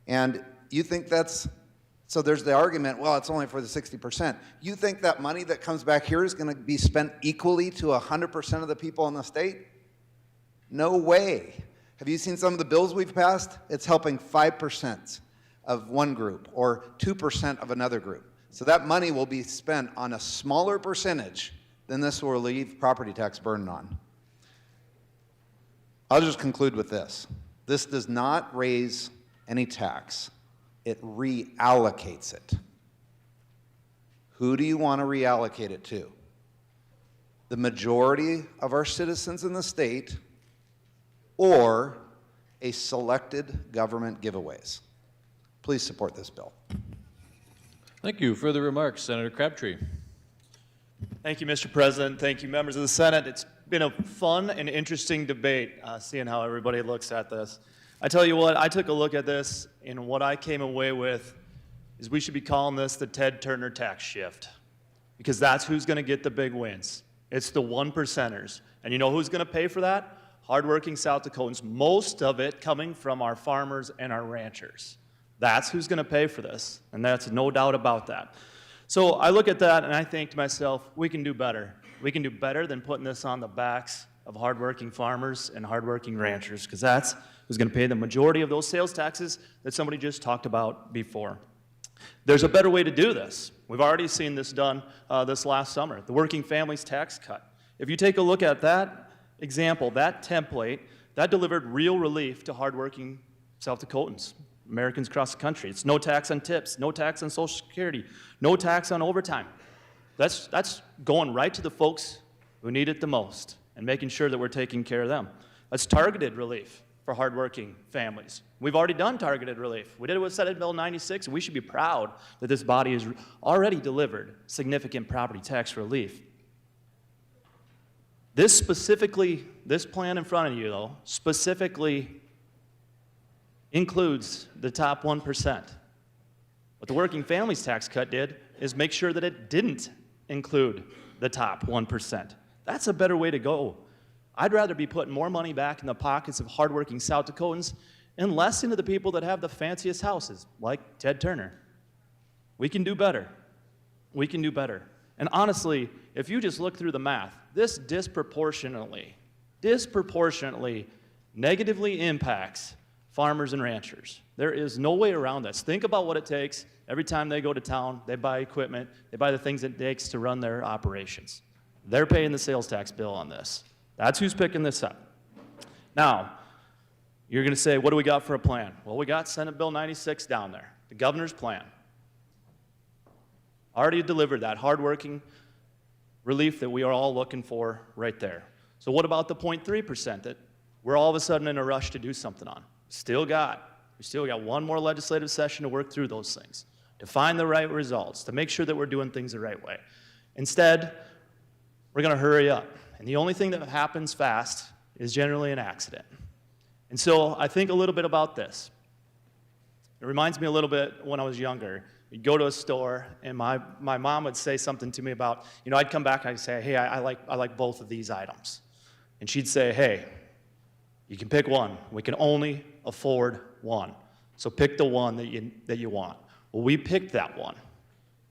And you think that's, so there's the argument, well, it's only for the 60%. You think that money that comes back here is going to be spent equally to 100% of the people in the state? No way. Have you seen some of the bills we've passed? It's helping 5% of one group or 2% of another group. So that money will be spent on a smaller percentage than this will leave property tax burden on. I'll just conclude with this. This does not raise any tax. It reallocates it. Who do you want to reallocate it to? The majority of our citizens in the state or a selected government giveaways? Please support this bill. Thank you. Further remarks, Senator Crabtree. Thank you, Mr. President. Thank you, members of the Senate. It's been a fun and interesting debate, seeing how everybody looks at this. I tell you what, I took a look at this, and what I came away with is we should be calling this the Ted Turner tax shift, because that's who's going to get the big wins. It's the 1%ers. And you know who's going to pay for that? Hardworking South Dakotans, most of it coming from our farmers and our ranchers. That's who's going to pay for this, and that's no doubt about that. So I look at that and I think to myself, we can do better. We can do better than putting this on the backs of hardworking farmers and hardworking ranchers, because that's who's going to pay the majority of those sales taxes that somebody just talked about before. There's a better way to do this. We've already seen this done this last summer, the working families tax cut. If you take a look at that example, that template, that delivered real relief to hardworking South Dakotans, Americans across the country. It's no tax on tips, no tax on Social Security, no tax on overtime. That's going right to the folks who need it the most and making sure that we're taking care of them. That's targeted relief for hardworking families. We've already done targeted relief. We did it with Senate Bill 96, and we should be proud that this body has already delivered significant property tax relief. This plan in front of you, though, specifically includes the top 1%. What the working families tax cut did is make sure that it didn't include the top 1%. That's a better way to go. I'd rather be putting more money back in the pockets of hardworking South Dakotans and less into the people that have the fanciest houses, like Ted Turner. We can do better. We can do better. And honestly, if you just look through the math, this disproportionately negatively impacts farmers and ranchers. There is no way around this. Think about what it takes every time they go to town, they buy equipment, they buy the things it takes to run their operations. They're paying the sales tax bill on this. That's who's picking this up. Now, you're going to say, what do we got for a plan? Well, we got Senate Bill 96 down there, the governor's plan. Already delivered that hardworking relief that we are all looking for right there. So what about the 0.3% that we're all of a sudden in a rush to do something on? We still got one more legislative session to work through those things, to find the right results, to make sure that we're doing things the right way. Instead, we're going to hurry up. And the only thing that happens fast is generally an accident. And so I think a little bit about this. It reminds me a little bit when I was younger. You'd go to a store, and my mom would say something to me about, I'd come back and I'd say, hey, I like both of these items. And she'd say, hey, you can pick one. We can only afford one. So pick the one that you want. Well, we picked that one.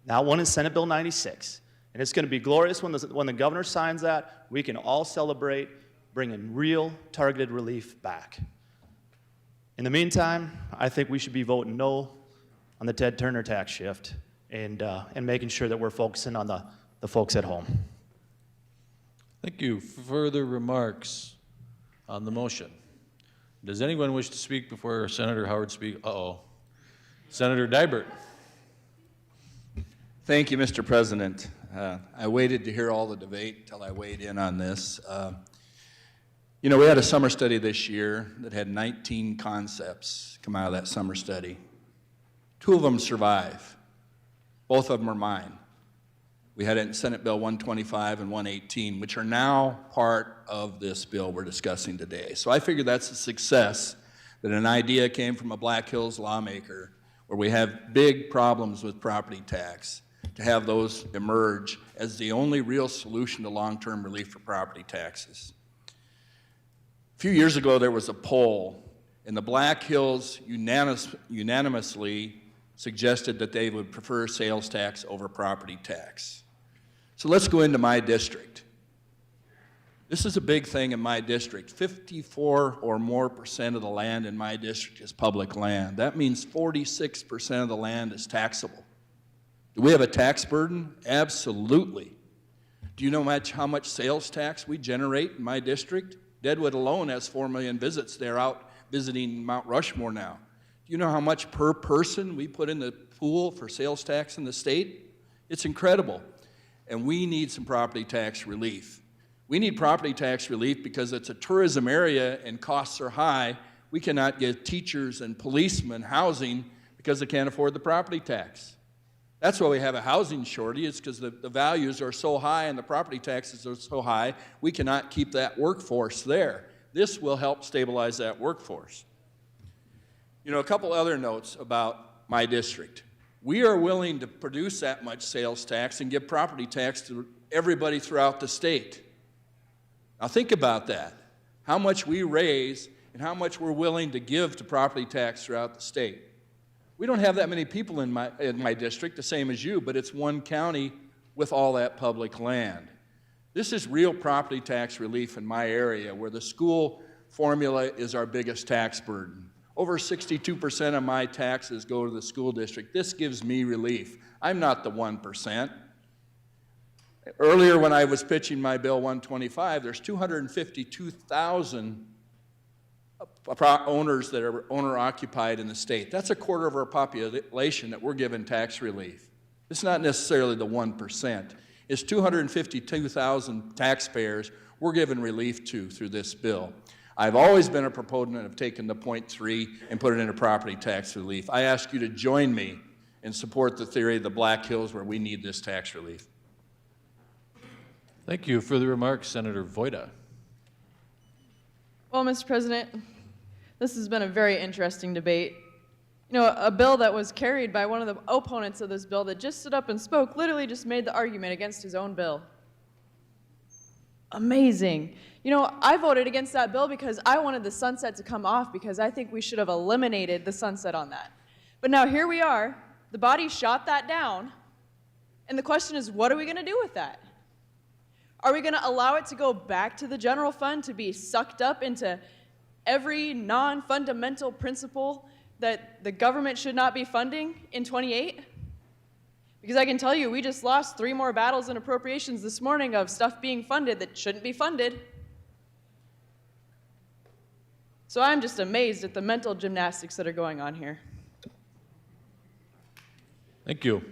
That one is Senate Bill 96. And it's going to be glorious when the governor signs that. We can all celebrate bringing real targeted relief back. In the meantime, I think we should be voting no on the Ted Turner tax shift and making sure that we're focusing on the folks at home. Thank you. Further remarks on the motion? Does anyone wish to speak before Senator Howard speaks? Senator Dibert. Thank you, Mr. President. I waited to hear all the debate until I weighed in on this. We had a summer study this year that had 19 concepts come out of that summer study. 2 of them survive. Both of them are mine. We had it in Senate Bill 125 and 118, which are now part of this bill we're discussing today. So I figure that's a success, that an idea came from a Black Hills lawmaker where we have big problems with property tax, to have those emerge as the only real solution to long-term relief for property taxes. A few years ago, there was a poll, and the Black Hills unanimously suggested that they would prefer sales tax over property tax. So let's go into my district. This is a big thing in my district. 54% or more of the land in my district is public land. That means 46% of the land is taxable. Do we have a tax burden? Absolutely. Do you know how much sales tax we generate in my district? Deadwood alone has 4 million visits. They're out visiting Mount Rushmore now. Do you know how much per person we put in the pool for sales tax in the state? It's incredible. And we need some property tax relief. We need property tax relief because it's a tourism area and costs are high. We cannot give teachers and policemen housing because they can't afford the property tax. That's why we have a housing shortage. It's because the values are so high and the property taxes are so high, we cannot keep that workforce there. This will help stabilize that workforce. A couple other notes about my district. We are willing to produce that much sales tax and give property tax to everybody throughout the state. Now think about that. How much we raise and how much we're willing to give to property tax throughout the state. We don't have that many people in my district, the same as you, but it's one county with all that public land. This is real property tax relief in my area where the school formula is our biggest tax burden. Over 62% of my taxes go to the school district. This gives me relief. I'm not the 1%. Earlier when I was pitching my Bill 125, there's 252,000 owners that are owner-occupied in the state. That's a quarter of our population that we're giving tax relief. It's not necessarily the 1%. It's 252,000 taxpayers we're giving relief to through this bill. I've always been a proponent of taking the 0.3 and put it into property tax relief. I ask you to join me and support the theory of the Black Hills where we need this tax relief. Thank you. For the remarks, Senator Voida. Well, Mr. President, this has been a very interesting debate. You know, a bill that was carried by one of the opponents of this bill that just stood up and spoke literally just made the argument against his own bill. Amazing. You know, I voted against that bill because I wanted the sunset to come off because I think we should have eliminated the sunset on that. But now here we are, the body shot that down, and the question is, what are we going to do with that? Are we going to allow it to go back to the general fund to be sucked up into every non-fundamental principle that the government should not be funding in 28? Because I can tell you, we just lost 3 more battles in appropriations this morning of stuff being funded that shouldn't be funded. So I'm just amazed at the mental gymnastics that are going on here. Thank you.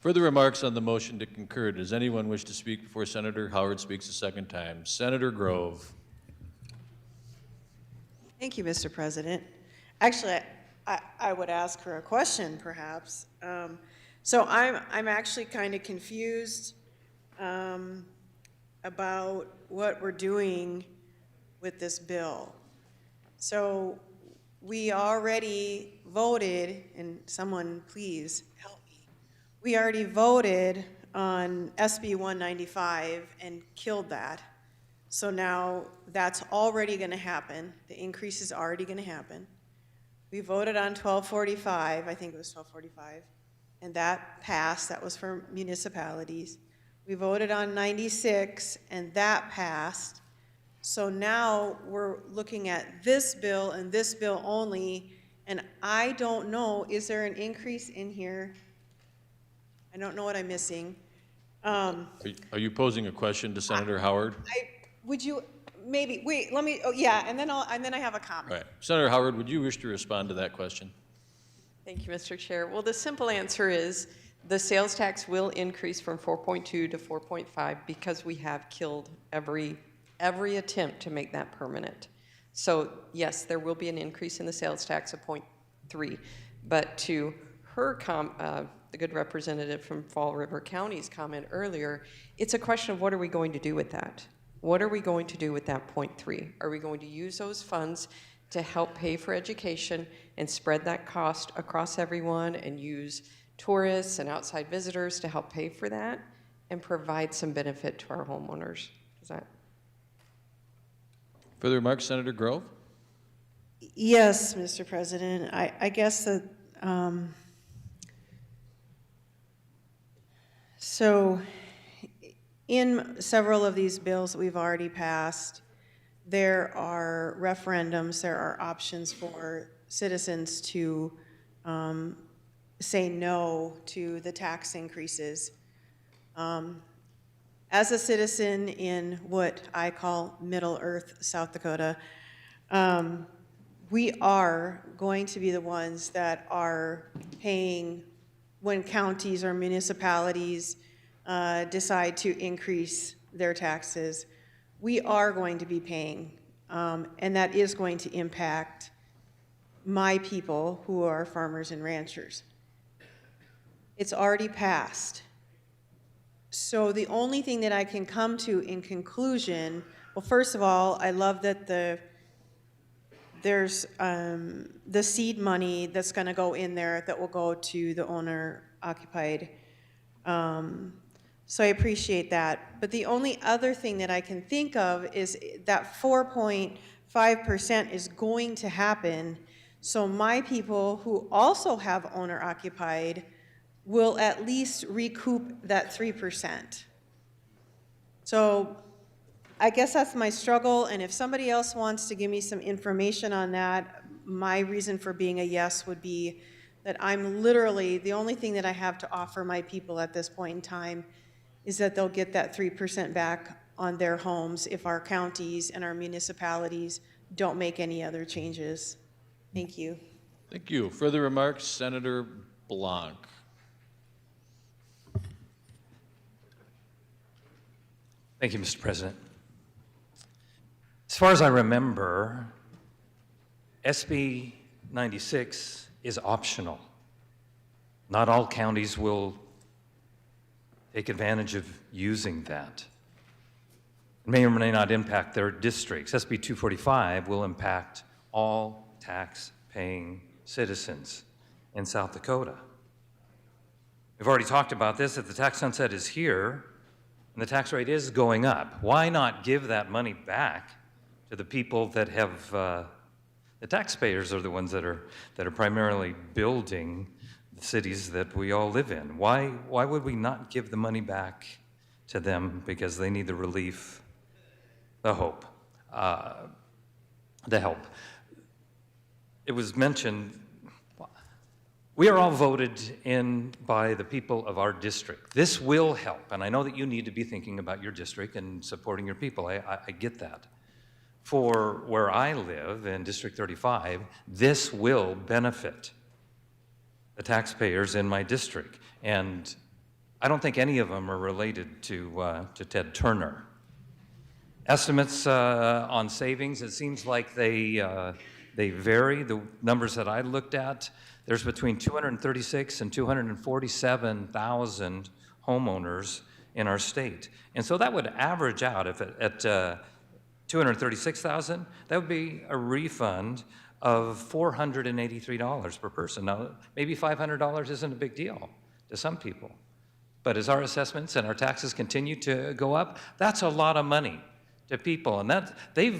Further remarks on the motion to concur. Does anyone wish to speak before Senator Howard speaks a second time? Senator Grove. Thank you, Mr. President. Actually, I would ask her a question, perhaps. So I'm actually kind of confused about what we're doing with this bill. So we already voted, and someone please help me. We already voted on SB 195 and killed that. So now that's already going to happen. The increase is already going to happen. We voted on 1245, I think it was 1245, and that passed. That was for municipalities. We voted on 96, and that passed. So now we're looking at this bill and this bill only, and I don't know, is there an increase in here? I don't know what I'm missing. Are you posing a question to Senator Howard? Would you, maybe, wait, let me, oh yeah, and then I have a comment. All right. Senator Howard, would you wish to respond to that question? Thank you, Mr. Chair. Well, the simple answer is the sales tax will increase from 4.2 to 4.5 because we have killed every attempt to make that permanent. So yes, there will be an increase in the sales tax of 0.3, but to her the good representative from Fall River County's comment earlier, it's a question of what are we going to do with that? What are we going to do with that 0.3? Are we going to use those funds to help pay for education and spread that cost across everyone and use tourists and outside visitors to help pay for that and provide some benefit to our homeowners? Is that? Further remarks, Senator Grove? Yes, Mr. President. I guess that, so in several of these bills that we've already passed, there are referendums, there are options for citizens to say no to the tax increases. As a citizen in what I call Middle Earth, South Dakota, we are going to be the ones that are paying when counties or municipalities decide to increase their taxes. We are going to be paying, and that is going to impact my people who are farmers and ranchers. It's already passed. So the only thing that I can come to in conclusion, well, first of all, I love that there's the seed money that's going to go in there that will go to the owner-occupied. So I appreciate that. But the only other thing that I can think of is that 4.5% is going to happen. So my people who also have owner-occupied will at least recoup that 3%. So I guess that's my struggle, and if somebody else wants to give me some information on that, my reason for being a yes would be that I'm literally, the only thing that I have to offer my people at this point in time is that they'll get that 3% back on their homes if our counties and our municipalities don't make any other changes. Thank you. Thank you. Further remarks, Senator Blanc. Thank you, Mr. President. As far as I remember, SB 96 is optional. Not all counties will take advantage of using that. It may or may not impact their districts. SB 245 will impact all tax-paying citizens in South Dakota. We've already talked about this, that the tax sunset is here, and the tax rate is going up. Why not give that money back to the people that have, the taxpayers are the ones that are primarily building the cities that we all live in. Why would we not give the money back to them because they need the relief, the hope, the help? It was mentioned, we are all voted in by the people of our district. This will help, and I know that you need to be thinking about your district and supporting your people. I get that. For where I live in District 35, this will benefit the taxpayers in my district. And I don't think any of them are related to Ted Turner. Estimates on savings, it seems like they vary. The numbers that I looked at, there's between 236 and 247,000 homeowners in our state. And so that would average out, if at 236,000, that would be a refund of $483 per person. Now, maybe $500 isn't a big deal to some people, but as our assessments and our taxes continue to go up, that's a lot of money to people. And that the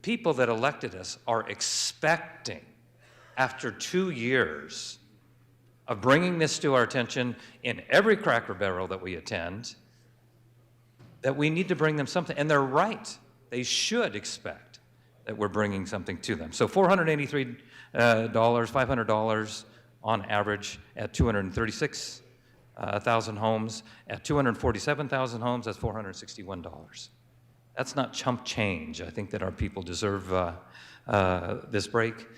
people that elected us are expecting, after 2 years of bringing this to our attention in every Cracker Barrel that we attend, that we need to bring them something. And they're right. They should expect that we're bringing something to them. So $483, $500 on average at 236,000 homes. At 247,000 homes, that's $461. That's not chump change. I think that our people deserve this break.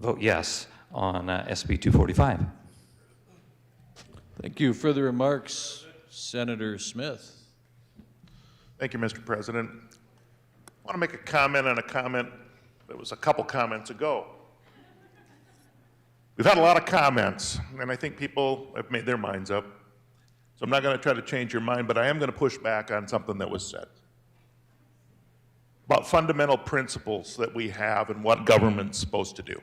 Vote yes on SB 245. Thank you. Further remarks, Senator Smith. Thank you, Mr. President. I want to make a comment on a comment that was a couple comments ago. We've had a lot of comments, and I think people have made their minds up. So I'm not going to try to change your mind, but I am going to push back on something that was said about fundamental principles that we have and what government's supposed to do.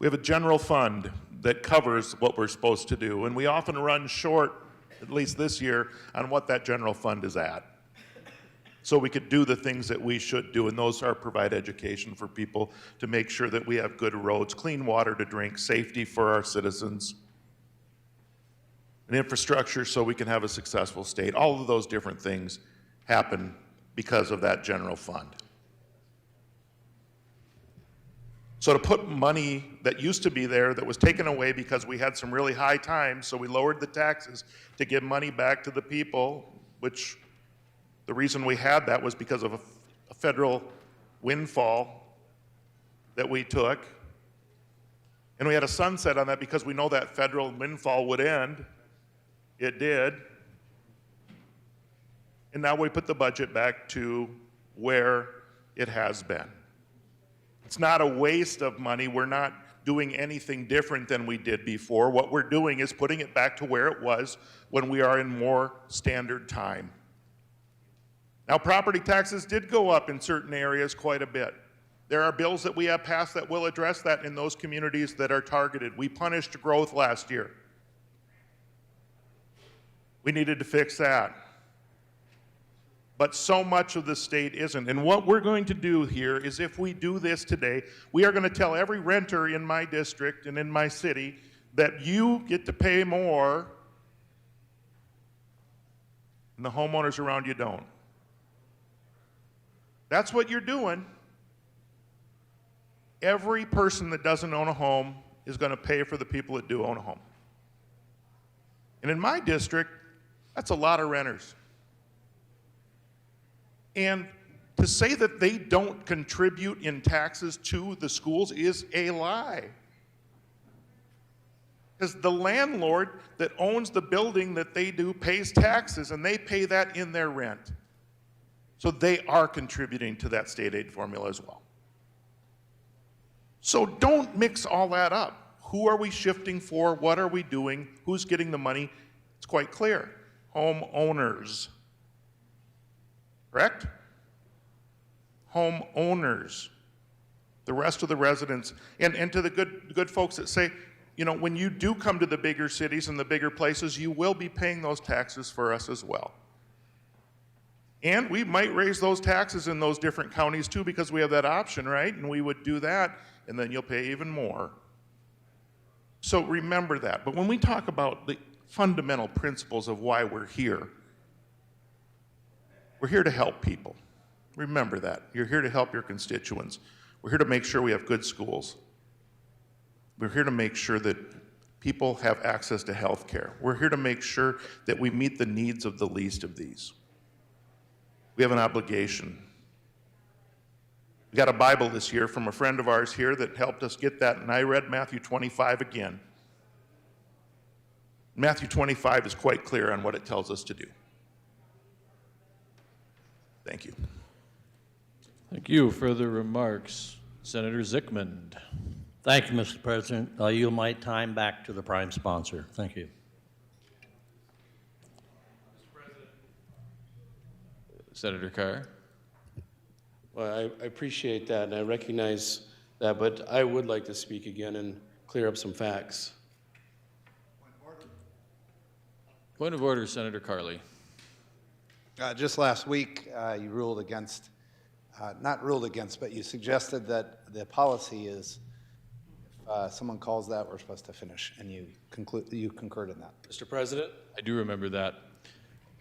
We have a general fund that covers what we're supposed to do, and we often run short, at least this year, on what that general fund is at. So we could do the things that we should do, and those are provide education for people to make sure that we have good roads, clean water to drink, safety for our citizens, and infrastructure so we can have a successful state. All of those different things happen because of that general fund. So to put money that used to be there that was taken away because we had some really high times, so we lowered the taxes to give money back to the people, which the reason we had that was because of a federal windfall that we took. And we had a sunset on that because we know that federal windfall would end. It did. And now we put the budget back to where it has been. It's not a waste of money. We're not doing anything different than we did before. What we're doing is putting it back to where it was when we are in more standard time. Now, property taxes did go up in certain areas quite a bit. There are bills that we have passed that will address that in those communities that are targeted. We punished growth last year. We needed to fix that. But so much of the state isn't. And what we're going to do here is, if we do this today, we are going to tell every renter in my district and in my city that you get to pay more and the homeowners around you don't. That's what you're doing. Every person that doesn't own a home is going to pay for the people that do own a home. And in my district, that's a lot of renters. And to say that they don't contribute in taxes to the schools is a lie. Because the landlord that owns the building that they do pays taxes, and they pay that in their rent. So they are contributing to that state aid formula as well. So don't mix all that up. Who are we shifting for? What are we doing? Who's getting the money? It's quite clear. Homeowners. Correct? Homeowners. The rest of the residents. And to the good folks that say, you know, when you do come to the bigger cities and the bigger places, you will be paying those taxes for us as well. And we might raise those taxes in those different counties too, because we have that option, right? And we would do that, and then you'll pay even more. So remember that. But when we talk about the fundamental principles of why we're here to help people. Remember that. You're here to help your constituents. We're here to make sure we have good schools. We're here to make sure that people have access to health care. We're here to make sure that we meet the needs of the least of these. We have an obligation. We got a Bible this year from a friend of ours here that helped us get that, and I read Matthew 25 again. Matthew 25 is quite clear on what it tells us to do. Thank you. Thank you. Further remarks? Senator Zickman. Thank you, Mr. President. I'll yield my time back to the prime sponsor. Thank you. Senator Carr. Well, I appreciate that, and I recognize that, but I would like to speak again and clear up some facts. Point of order, Senator Carley. Just last week, you ruled against, not ruled against, but you suggested that the policy is if someone calls that, we're supposed to finish, and you concurred in that. Mr. President? I do remember that.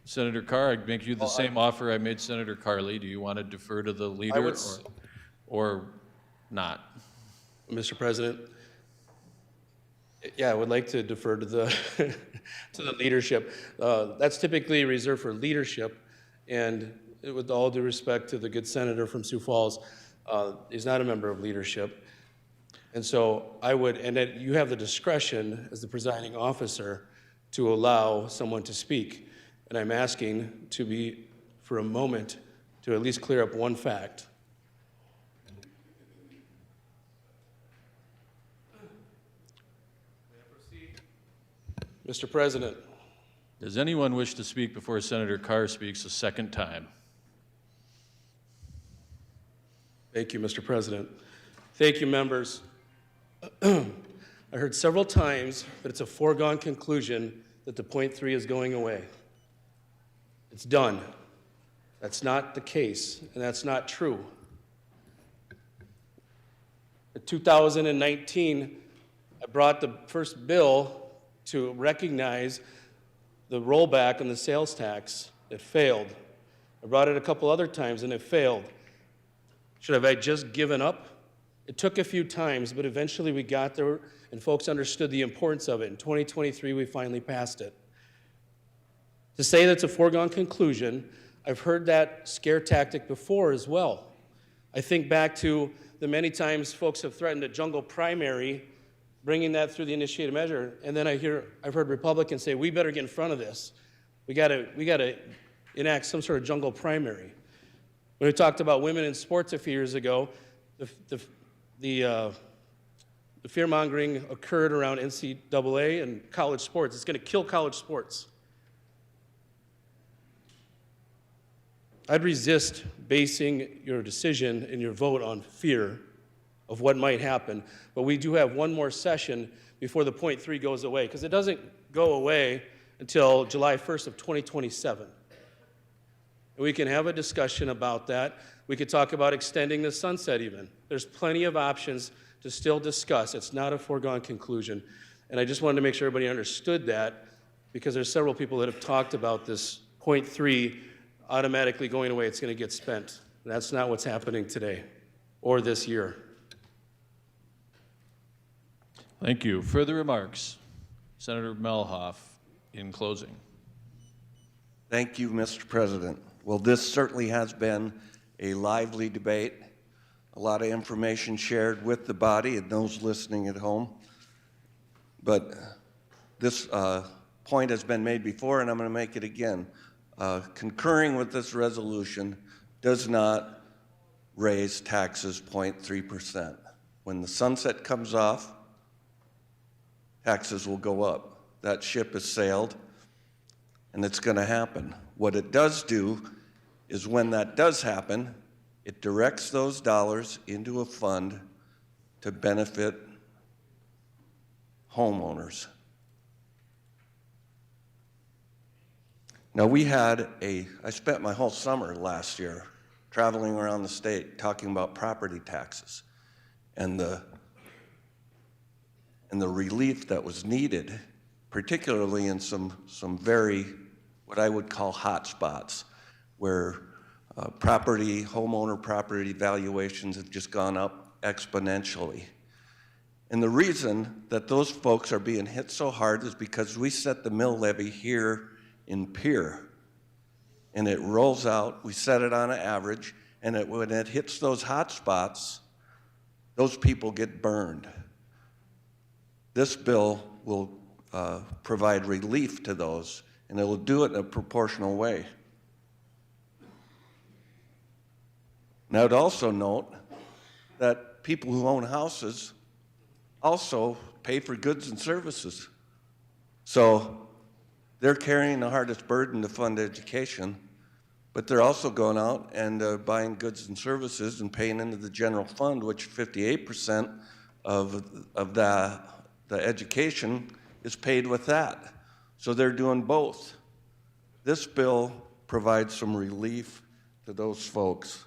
Senator Carr, I'd make you the same offer I made Senator Carley. Do you want to defer to the leader or not? Mr. President? Yeah, I would like to defer to the to the leadership. That's typically reserved for leadership, and with all due respect to the good senator from Sioux Falls, he's not a member of leadership. And so I would, and that you have the discretion as the presiding officer to allow someone to speak. And I'm asking to be, for a moment, to at least clear up one fact. Mr. President. Does anyone wish to speak before Senator Carr speaks a second time? Thank you, Mr. President. Thank you, members. I heard several times that it's a foregone conclusion that the .3 is going away. It's done. That's not the case, and that's not true. In 2019, I brought the first bill to recognize the rollback on the sales tax. It failed. I brought it a couple other times, and it failed. Should have I just given up? It took a few times, but eventually we got there, and folks understood the importance of it. In 2023, we finally passed it. To say that's a foregone conclusion, I've heard that scare tactic before as well. I think back to the many times folks have threatened a jungle primary, bringing that through the initiated measure, and then I've heard Republicans say, we better get in front of this. We gotta enact some sort of jungle primary. When we talked about women in sports a few years ago, the fear-mongering occurred around NCAA and college sports. It's gonna kill college sports. I'd resist basing your decision and your vote on fear of what might happen, but we do have one more session before the .3 goes away, because it doesn't go away until July 1st of 2027. And we can have a discussion about that. We could talk about extending the sunset even. There's plenty of options to still discuss. It's not a foregone conclusion. And I just wanted to make sure everybody understood that, because there's several people that have talked about this .3 automatically going away. It's going to get spent. That's not what's happening today or this year. Thank you. Further remarks? Senator Melhoff in closing. Thank you, Mr. President. Well, this certainly has been a lively debate, a lot of information shared with the body and those listening at home. But this point has been made before, and I'm going to make it again. Concurring with this resolution does not raise taxes 0.3%. When the sunset comes off, taxes will go up. That ship has sailed, and it's going to happen. What it does do is when that does happen, it directs those dollars into a fund to benefit homeowners. Now I spent my whole summer last year traveling around the state talking about property taxes and the relief that was needed, particularly in some very, what I would call hot spots, where homeowner property valuations have just gone up exponentially. And the reason that those folks are being hit so hard is because we set the mill levy here in Pierre, and it rolls out, we set it on an average, and when it hits those hot spots, those people get burned. This bill will provide relief to those, and it will do it in a proportional way. And I would also note that people who own houses also pay for goods and services. So they're carrying the hardest burden to fund education, but they're also going out and buying goods and services and paying into the general fund, which 58% of the education is paid with that. So they're doing both. This bill provides some relief to those folks.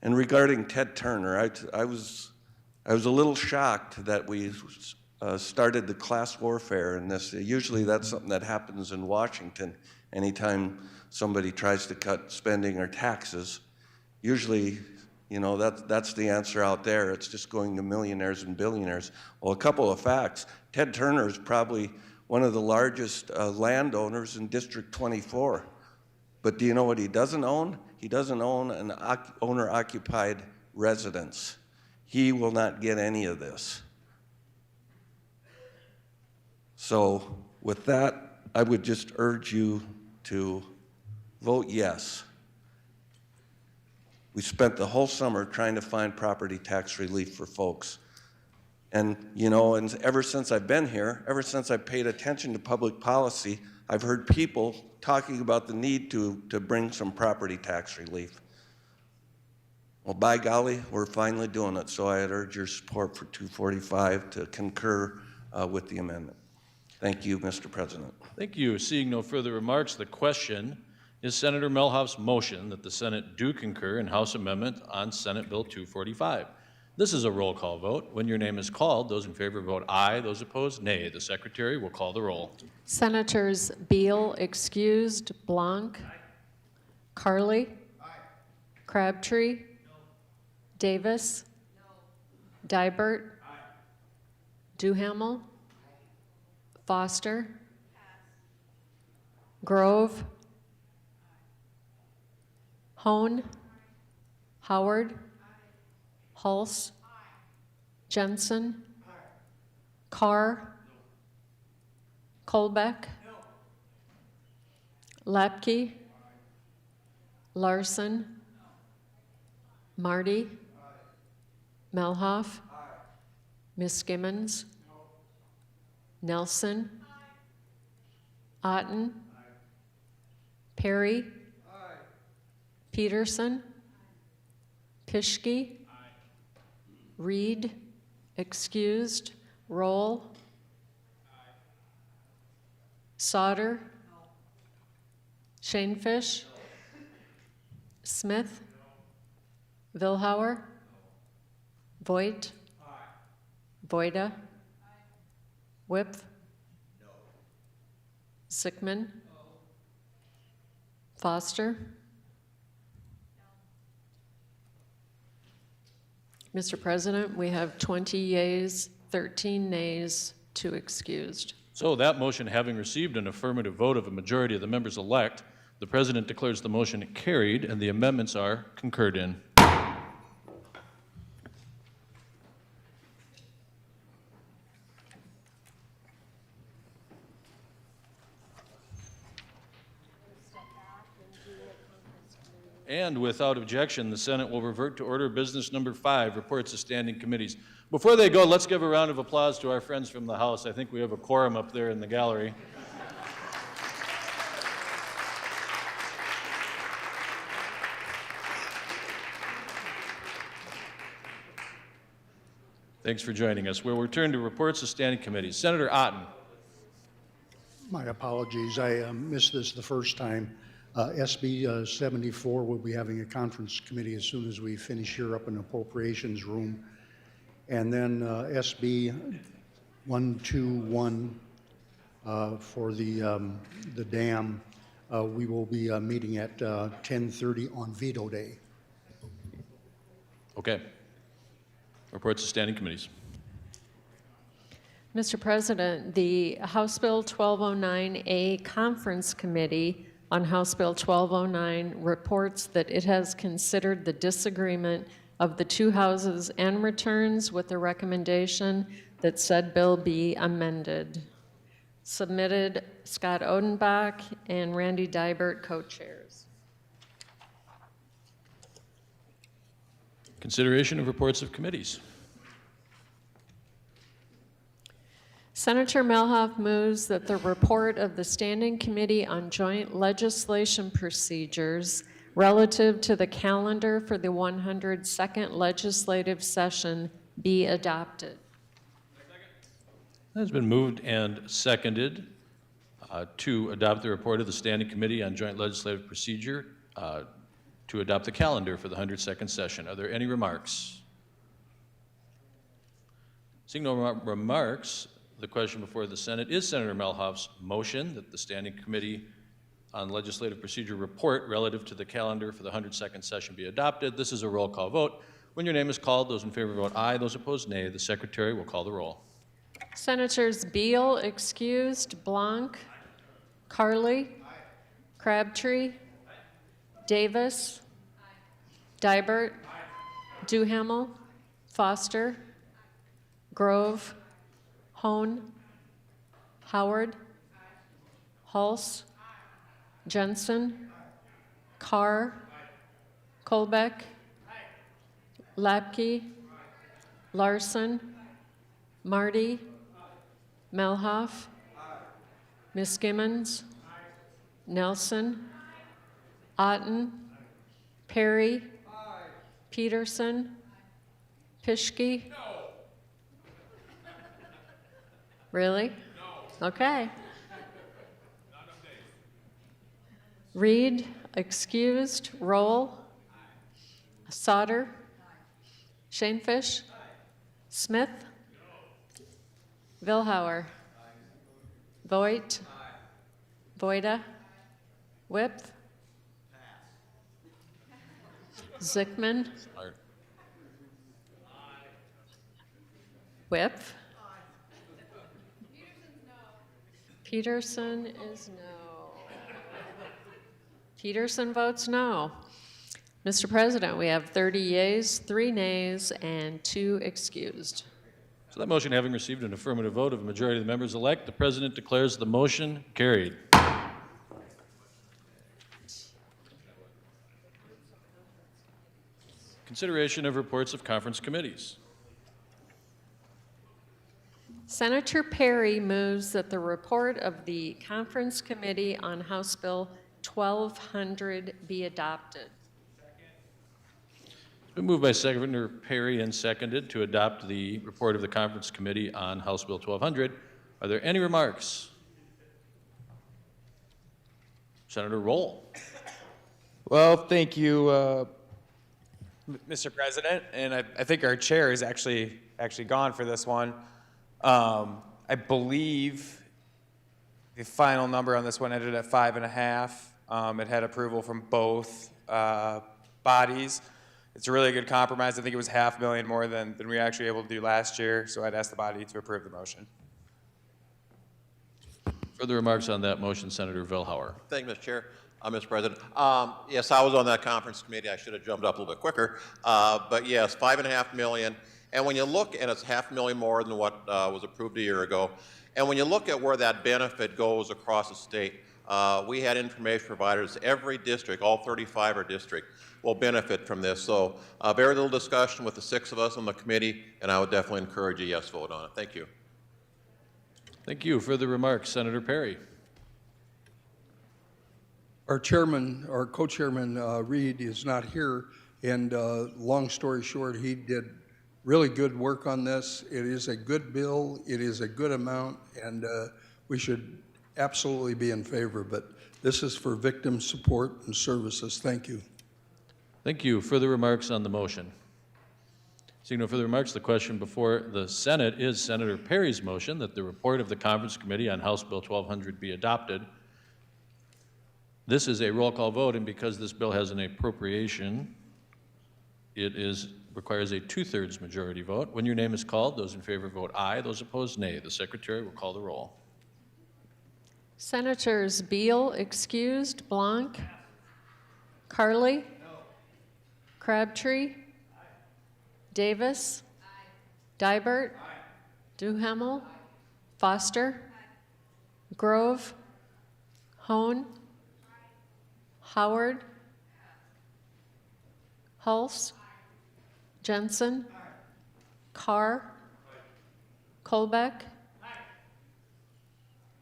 And regarding Ted Turner, I was a little shocked that we started the class warfare in this. Usually that's something that happens in Washington anytime somebody tries to cut spending or taxes. Usually, you know, that's the answer out there. It's just going to millionaires and billionaires. Well, a couple of facts. Ted Turner is probably one of the largest landowners in District 24. But do you know what he doesn't own? He doesn't own an owner-occupied residence. He will not get any of this. So with that, I would just urge you to vote yes. We spent the whole summer trying to find property tax relief for folks. And, you know, and ever since I've been here, ever since I've paid attention to public policy, I've heard people talking about the need to bring some property tax relief. Well, by golly, we're finally doing it. So I'd urge your support for 245 to concur with the amendment. Thank you, Mr. President. Thank you. Seeing no further remarks, the question is Senator Melhoff's motion that the Senate do concur in House Amendment on Senate Bill 245. This is a roll call vote. When your name is called, those in favor vote aye, those opposed nay. The Secretary will call the roll. Senators Beal excused, Blanc, Carly, Crabtree, Davis, Dybert, Duhamel, Foster, Grove, Hone, Howard, Hulse, Jensen, Carr, Kolbeck, Lapke, Larson, Marty, Melhoff, Miskimmons, Nelson, Otten, Perry, Peterson, Pischke, Reed, excused, Roll, Sauter, Shanefish, Smith, Vilhauer, Voigt, Voida, Whip, Sickman, Foster, Mr. President, we have 20 yeas, 13 nays, 2 excused. So that motion having received an affirmative vote of a majority of the members elect, the president declares the motion carried and the amendments are concurred in. And without objection, the Senate will revert to order of business number 5, reports of standing committees. Before they go, let's give a round of applause to our friends from the House. I think we have a quorum up there in the gallery. Thanks for joining us. We'll return to reports of standing committees. Senator Otten. My apologies, I missed this the first time. SB 74 will be having a conference committee as soon as we finish here up in the appropriations room. And then SB 121 for the dam, we will be meeting at 10:30 on veto day. Okay. Reports of standing committees. Mr. President, the House Bill 1209A Conference Committee on House Bill 1209 reports that it has considered the disagreement of the two houses and returns with the recommendation that said bill be amended. Submitted Scott Odenbach and Randy Dybert, co-chairs. Consideration of reports of committees. Senator Melhoff moves that the report of the Standing Committee on Joint Legislation Procedures relative to the calendar for the 102nd legislative session be adopted. It has been moved and seconded to adopt the report of the Standing Committee on Joint Legislative Procedure to adopt the calendar for the 102nd session. Are there any remarks? Seeing no remarks, the question before the Senate is Senator Melhoff's motion that the Standing Committee on Legislative Procedure report relative to the calendar for the 102nd session be adopted. This is a roll call vote. When your name is called, those in favor vote aye, those opposed nay. The Secretary will call the roll. Senators Beal excused, Blanc, Carley, Crabtree, Davis, Dybert, Duhamel, Foster, Grove, Hone, Howard, Hulse, Jensen, Carr, Colbeck, Lapke, Larson, Marty, Melhoff, Miskimmons, Nelson, Otten, Perry, Peterson, Pischke. Really? No. Okay. Reed, excused. Roll. Sauter. Shanefish. Smith. Vilhauer. Voigt. Voida. Whip. Zickman. Whip. Peterson is no. Peterson votes no. Mr. President, we have 30 yeas, 3 nays, and 2 excused. So that motion having received an affirmative vote of a majority of the members elect, the President declares the motion carried. Consideration of reports of conference committees. Senator Perry moves that the report of the Conference Committee on House Bill 1200 be adopted. It's been moved by Senator Perry and seconded to adopt the report of the Conference Committee on House Bill 1200. Are there any remarks? Senator Roll. Well, thank you, Mr. President, and I think our chair is actually gone for this one. I believe the final number on this one ended at 5.5. It had approval from both bodies. It's a really good compromise. I think it was $500,000 more than we were actually able to do last year, so I'd ask the body to approve the motion. Further remarks on that motion, Senator Vilhauer. Thank you, Mr. Chair. Mr. President, yes, I was on that conference committee. I should have jumped up a little bit quicker. But yes, $5.5 million. And when you look, and it's $500,000 more than what was approved a year ago. And when you look at where that benefit goes across the state, we had information providers. Every district, all 35 our district, will benefit from this. So very little discussion with the 6 of us on the committee, and I would definitely encourage a yes vote on it. Thank you. Thank you. Further remarks, Senator Perry. Our chairman, our co-chairman, Reed, is not here, and long story short, he did really good work on this. It is a good bill, it is a good amount, and we should absolutely be in favor, but this is for victim support and services. Thank you. Thank you. Further remarks on the motion? Seeing no further remarks, the question before the Senate is Senator Perry's motion that the report of the Conference Committee on House Bill 1200 be adopted. This is a roll call vote, and because this bill has an appropriation, it requires a 2/3 majority vote. When your name is called, those in favor vote aye, those opposed nay. The Secretary will call the roll. Senators Beal excused, Blanc, Carley, Crabtree, Davis, Dybert, Duhamel, Foster, Grove, Hone, Howard, Hulse, Jensen, Carr, Colbeck,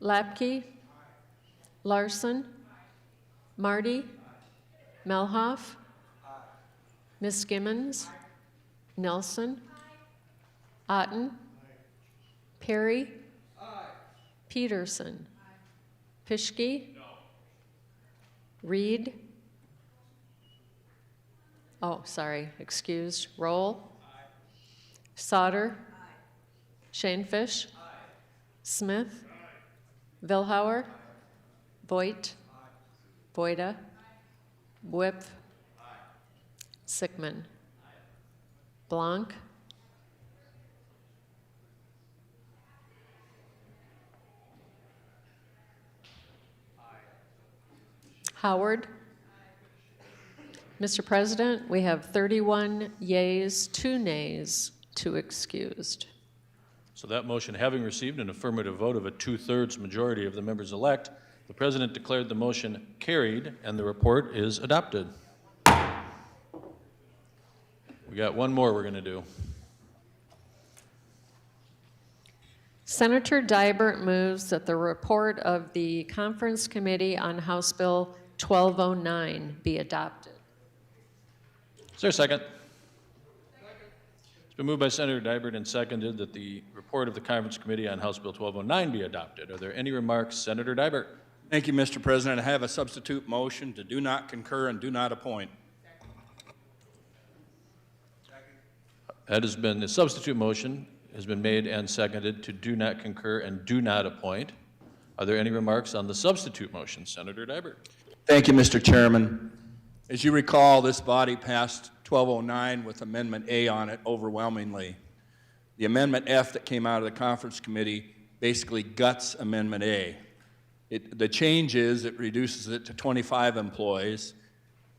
Lapke, Larson, Marty, Melhoff, Ms. Gimmons, Nelson, Otten, Perry, Peterson, Pischke, Reed, oh, sorry, excused, Roll, Sauter, Shanefish, Smith, Vilhauer, Voigt, Voida, Whip, Sickman, Blanc, Howard. Mr. President, we have 31 yeas, 2 nays, 2 excused. So that motion having received an affirmative vote of a 2/3 majority of the members elect, the President declared the motion carried and the report is adopted. We got one more we're going to do. Senator Dybert moves that the report of the Conference Committee on House Bill 1209 be adopted. Is there a second? It's been moved by Senator Dybert and seconded that the report of the Conference Committee on House Bill 1209 be adopted. Are there any remarks? Senator Dybert. Thank you, Mr. President. I have a substitute motion to do not concur and do not appoint. That has been, the substitute motion has been made and seconded to do not concur and do not appoint. Are there any remarks on the substitute motion? Senator Dybert. Thank you, Mr. Chairman. As you recall, this body passed 1209 with Amendment A on it overwhelmingly. The Amendment F that came out of the Conference Committee basically guts Amendment A. The change is it reduces it to 25 employees,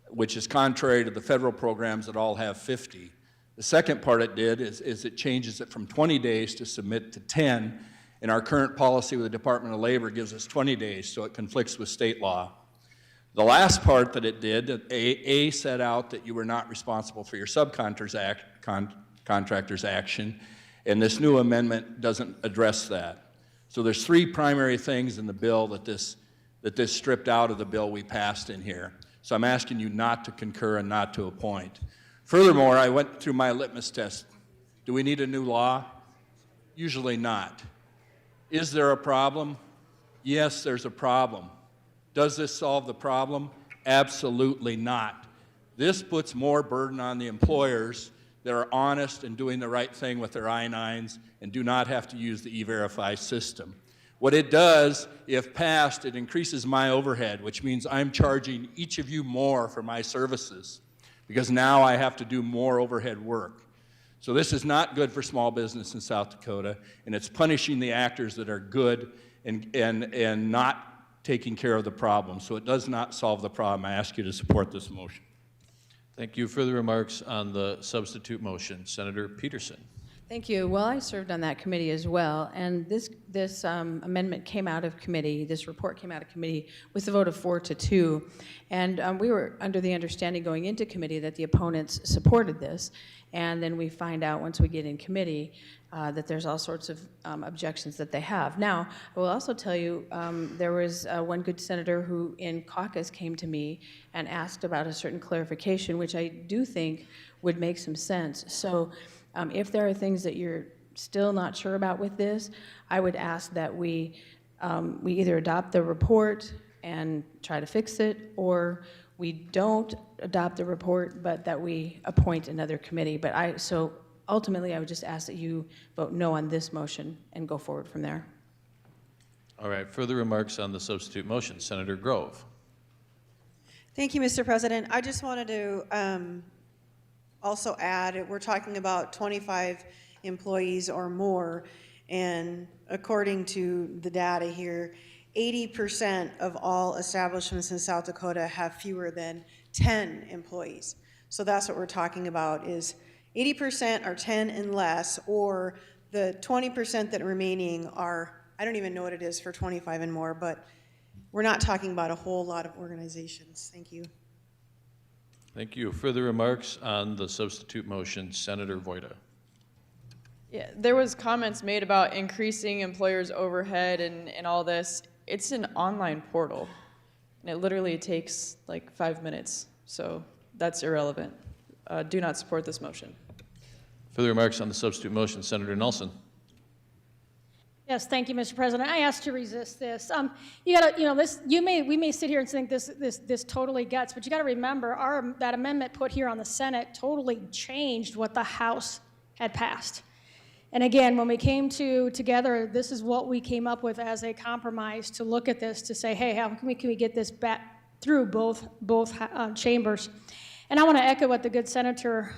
which is contrary to the federal programs that all have 50. The second part it did is it changes it from 20 days to submit to 10, and our current policy with the Department of Labor gives us 20 days, so it conflicts with state law. The last part that it did, A set out that you were not responsible for your subcontractor's contractor's action, and this new amendment doesn't address that. So there's 3 primary things in the bill that this stripped out of the bill we passed in here. So I'm asking you not to concur and not to appoint. Furthermore, I went through my litmus test. Do we need a new law? Usually not. Is there a problem? Yes, there's a problem. Does this solve the problem? Absolutely not. This puts more burden on the employers that are honest and doing the right thing with their I-9s and do not have to use the E-Verify system. What it does, if passed, it increases my overhead, which means I'm charging each of you more for my services. because now I have to do more overhead work. So this is not good for small business in South Dakota, and it's punishing the actors that are good and not taking care of the problem. So it does not solve the problem. I ask you to support this motion. Thank you. Further remarks on the substitute motion. Senator Peterson. Thank you. Well, I served on that committee as well, and this amendment came out of committee, this report came out of committee with a vote of 4-2, and we were under the understanding going into committee that the opponents supported this, and then we find out once we get in committee that there's all sorts of objections that they have. Now, I will also tell you, there was one good senator who in caucus came to me and asked about a certain clarification, which I do think would make some sense. So if there are things that you're still not sure about with this, I would ask that we either adopt the report and try to fix it, or we don't adopt the report, but that we appoint another committee. So ultimately, I would just ask that you vote no on this motion and go forward from there. All right, further remarks on the substitute motion. Senator Grove. Thank you, Mr. President. I just wanted to also add, we're talking about 25 employees or more, and according to the data here, 80% of all establishments in South Dakota have fewer than 10 employees. So that's what we're talking about, is 80% are 10 and less, or the 20% that remaining are, I don't even know what it is for 25 and more, but we're not talking about a whole lot of organizations. Thank you. Thank you. Further remarks on the substitute motion. Senator Voida. Yeah, there was comments made about increasing employers' overhead and all this. It's an online portal, and it literally takes like 5 minutes, so that's irrelevant. Do not support this motion. Further remarks on the substitute motion. Senator Nelson. Yes, thank you, Mr. President. I asked to resist this. You gotta, this. We may sit here and think this totally guts, but you got to remember that amendment put here on the Senate totally changed what the House had passed. And again, when we came together, this is what we came up with as a compromise to look at this, to say, hey, how can we get this back through both chambers? And I want to echo what the good senator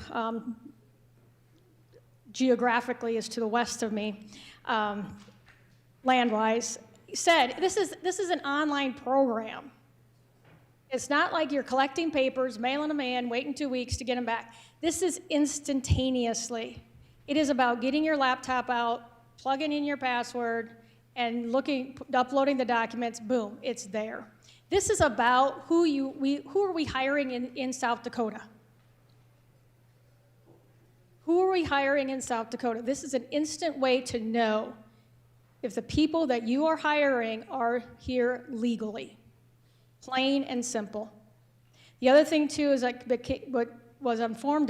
geographically is to the west of me. Land-wise, said, this is an online program. It's not like you're collecting papers, mailing them in, waiting 2 weeks to get them back. This is instantaneously. It is about getting your laptop out, plugging in your password, and uploading the documents, boom, it's there. This is about who are we hiring in South Dakota? Who are we hiring in South Dakota? This is an instant way to know if the people that you are hiring are here legally. Plain and simple. The other thing too is what was informed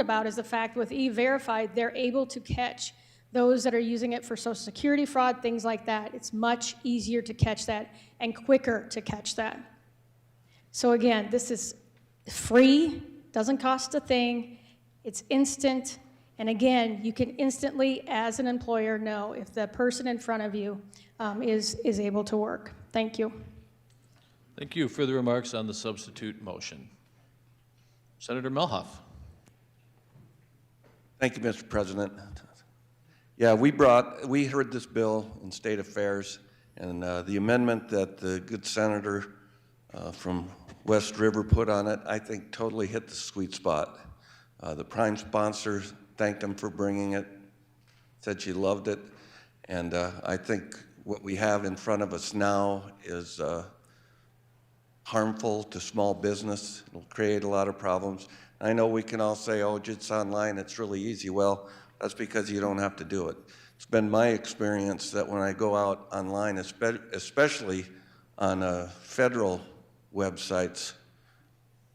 about is the fact with E-Verify, they're able to catch those that are using it for Social Security fraud, things like that. It's much easier to catch that and quicker to catch that. So again, this is free, doesn't cost a thing, it's instant, and again, you can instantly, as an employer, know if the person in front of you is able to work. Thank you. Thank you. Further remarks on the substitute motion. Senator Melhoff. Thank you, Mr. President. Yeah, we heard this bill in State Affairs, and the amendment that the good senator from West River put on it, I think totally hit the sweet spot. The prime sponsor thanked him for bringing it, said she loved it, and I think what we have in front of us now is harmful to small business. It'll create a lot of problems. I know we can all say, oh, it's online, it's really easy. Well, that's because you don't have to do it. It's been my experience that when I go out online, especially on federal websites,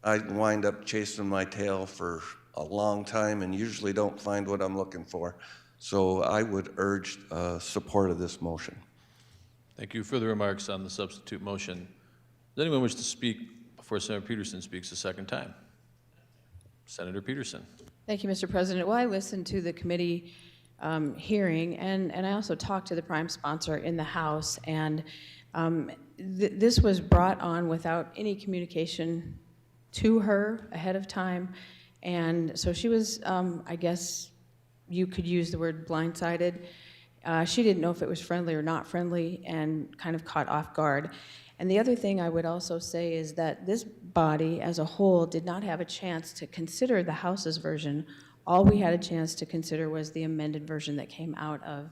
I wind up chasing my tail for a long time and usually don't find what I'm looking for. So I would urge support of this motion. Thank you. Further remarks on the substitute motion. Does anyone wish to speak before Senator Peterson speaks a second time? Senator Peterson. Thank you, Mr. President. Well, I listened to the committee hearing, and I also talked to the prime sponsor in the House, and this was brought on without any communication to her ahead of time. And so she was, I guess you could use the word blindsided. She didn't know if it was friendly or not friendly and kind of caught off guard. And the other thing I would also say is that this body as a whole did not have a chance to consider the House's version. All we had a chance to consider was the amended version that came out of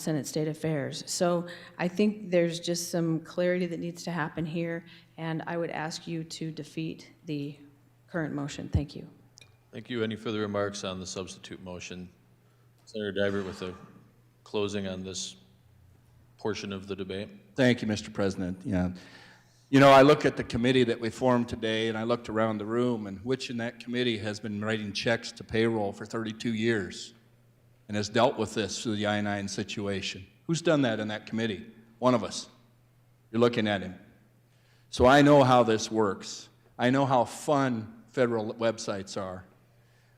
Senate State Affairs. So I think there's just some clarity that needs to happen here, and I would ask you to defeat the current motion. Thank you. Thank you. Any further remarks on the substitute motion? Senator Dybert with a closing on this portion of the debate. Thank you, Mr. President. Yeah. You know, I look at the committee that we formed today, and I looked around the room, and which in that committee has been writing checks to payroll for 32 years and has dealt with this through the I-9 situation? Who's done that in that committee? One of us. You're looking at him. So I know how this works. I know how fun federal websites are.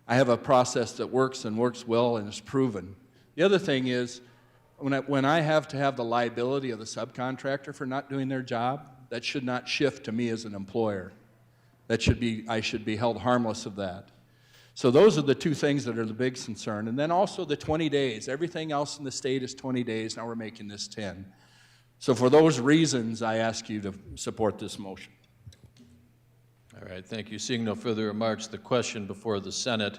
I have a process that works and works well and is proven. The other thing is, when I have to have the liability of the subcontractor for not doing their job, that should not shift to me as an employer. I should be held harmless of that. So those are the two things that are the big concern. And then also the 20 days. Everything else in the state is 20 days. Now we're making this 10. So for those reasons, I ask you to support this motion. All right, thank you. Seeing no further remarks, the question before the Senate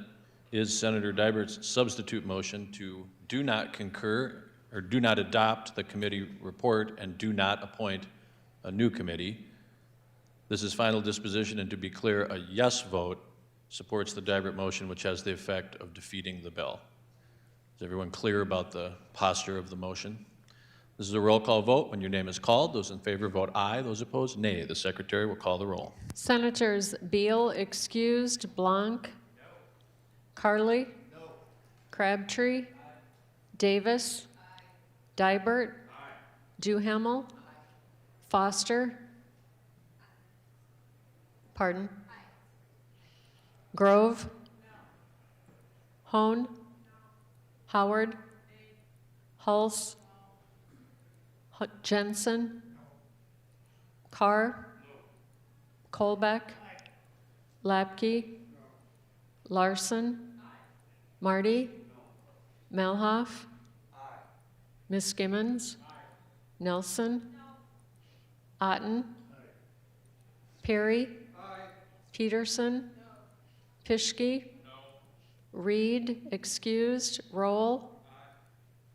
is Senator Dybert's substitute motion to do not concur or do not adopt the committee report and do not appoint a new committee. This is final disposition, and to be clear, a yes vote supports the Dybert motion, which has the effect of defeating the bill. Is everyone clear about the posture of the motion? This is a roll call vote. When your name is called, those in favor vote aye, those opposed nay. The secretary will call the roll. Senators Beal excused, Blanc, Carly, Crabtree, Davis, Dybert, Duhamel, Foster, pardon, Grove, Hone, Howard, Hulse, Jensen, Carr, Colbeck, Lapke, Larson, Marty, Melhoff, Ms. Skimmons, Nelson, Otten, Perry, Peterson, Pischke, Reed, excused, Roll,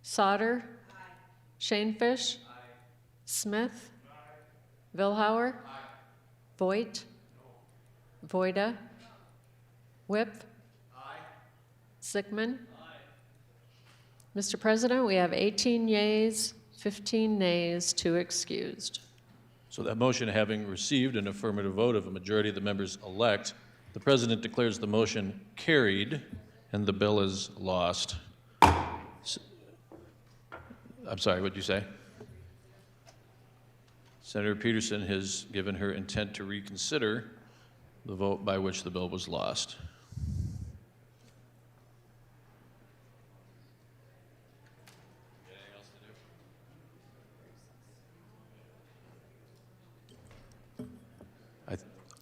Sauter, Shanefish, Smith, Vilhauer, Voigt, Voida, Whip, Sickman. Mr. President, we have 18 yeas, 15 nays, 2 excused. So that motion having received an affirmative vote of a majority of the members elect, the President declares the motion carried and the bill is lost. I'm sorry, what did you say? Senator Peterson has given her intent to reconsider the vote by which the bill was lost.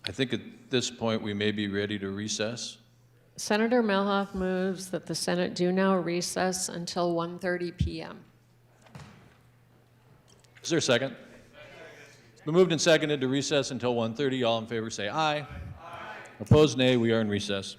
I think at this point we may be ready to recess. Senator Melhoff moves that the Senate do now recess until 1:30 p.m. Is there a second? It's been moved and seconded to recess until 1:30. All in favor say aye. Aye. Opposed, nay. We are in recess.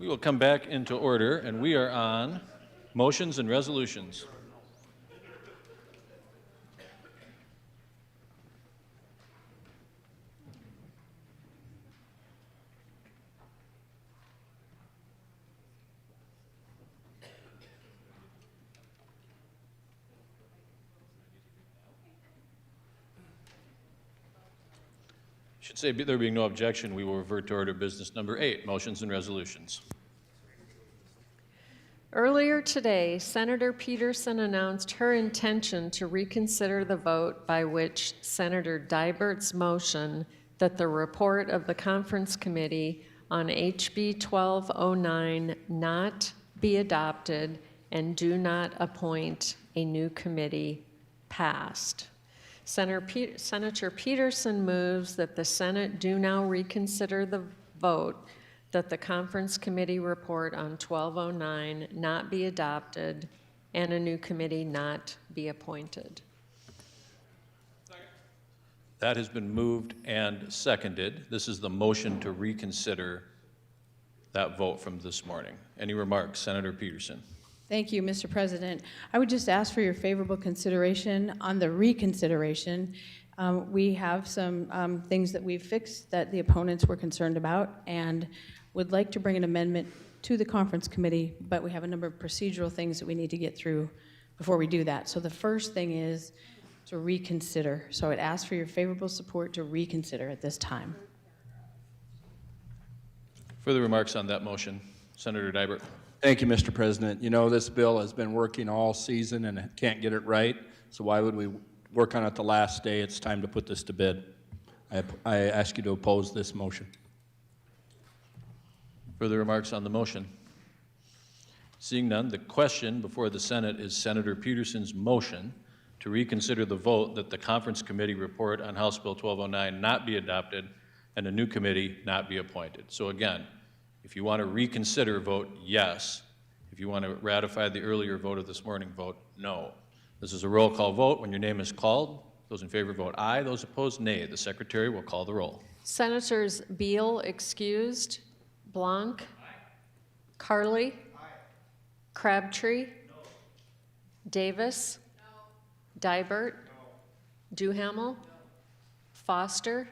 We will come back into order, and we are on motions and resolutions. Should say, there being no objection, we will revert to order business number 8, motions and resolutions. Earlier today, Senator Peterson announced her intention to reconsider the vote by which Senator Dybert's motion that the report of the conference committee on HB 1209 not be adopted and do not appoint a new committee passed. Senator Peterson moves that the Senate do now reconsider the vote that the conference committee report on 1209 not be adopted and a new committee not be appointed. That has been moved and seconded. This is the motion to reconsider that vote from this morning. Any remarks, Senator Peterson? Thank you, Mr. President. I would just ask for your favorable consideration on the reconsideration. We have some things that we've fixed that the opponents were concerned about and would like to bring an amendment to the conference committee, but we have a number of procedural things that we need to get through before we do that. So the first thing is to reconsider. So I would ask for your favorable support to reconsider at this time. Further remarks on that motion, Senator Dybert. Thank you, Mr. President. You know, this bill has been working all season and can't get it right, so why would we work on it the last day? It's time to put this to bed. I ask you to oppose this motion. Further remarks on the motion? Seeing none, the question before the Senate is Senator Peterson's motion to reconsider the vote that the conference committee report on House Bill 1209 not be adopted and a new committee not be appointed. So again, if you want to reconsider, vote yes. If you want to ratify the earlier vote of this morning, vote no. This is a roll call vote. When your name is called, those in favor vote aye, those opposed nay. The secretary will call the roll. Senators Beal excused, Blanc, Carly, Crabtree, Davis, Dybert, Duhamel, Foster,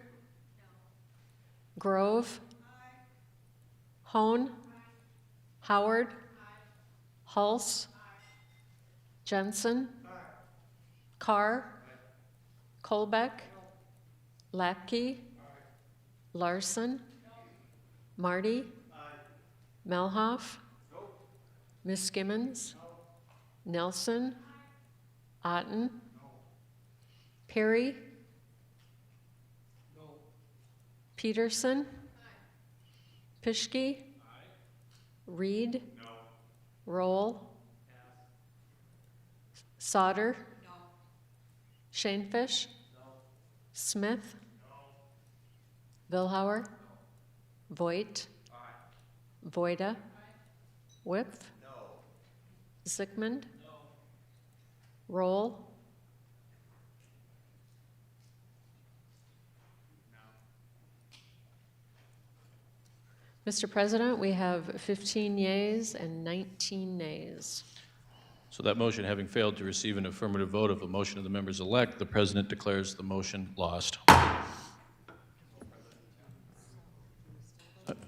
Grove, Hone, Howard, Hulse, Jensen, Carr, Colbeck, Lapke, Larson, Marty, Melhoff, Miskimmons, Nelson, Otten, Perry, Peterson, Pischke, Reed, Roll, Sauter, Shanefish, Smith, Vilhauer, Voigt, Voida, Whipf, Zickmund, Roll, Mr. President, we have 15 yeas and 19 nays. So that motion having failed to receive an affirmative vote of a motion of the members-elect, the president declares the motion lost.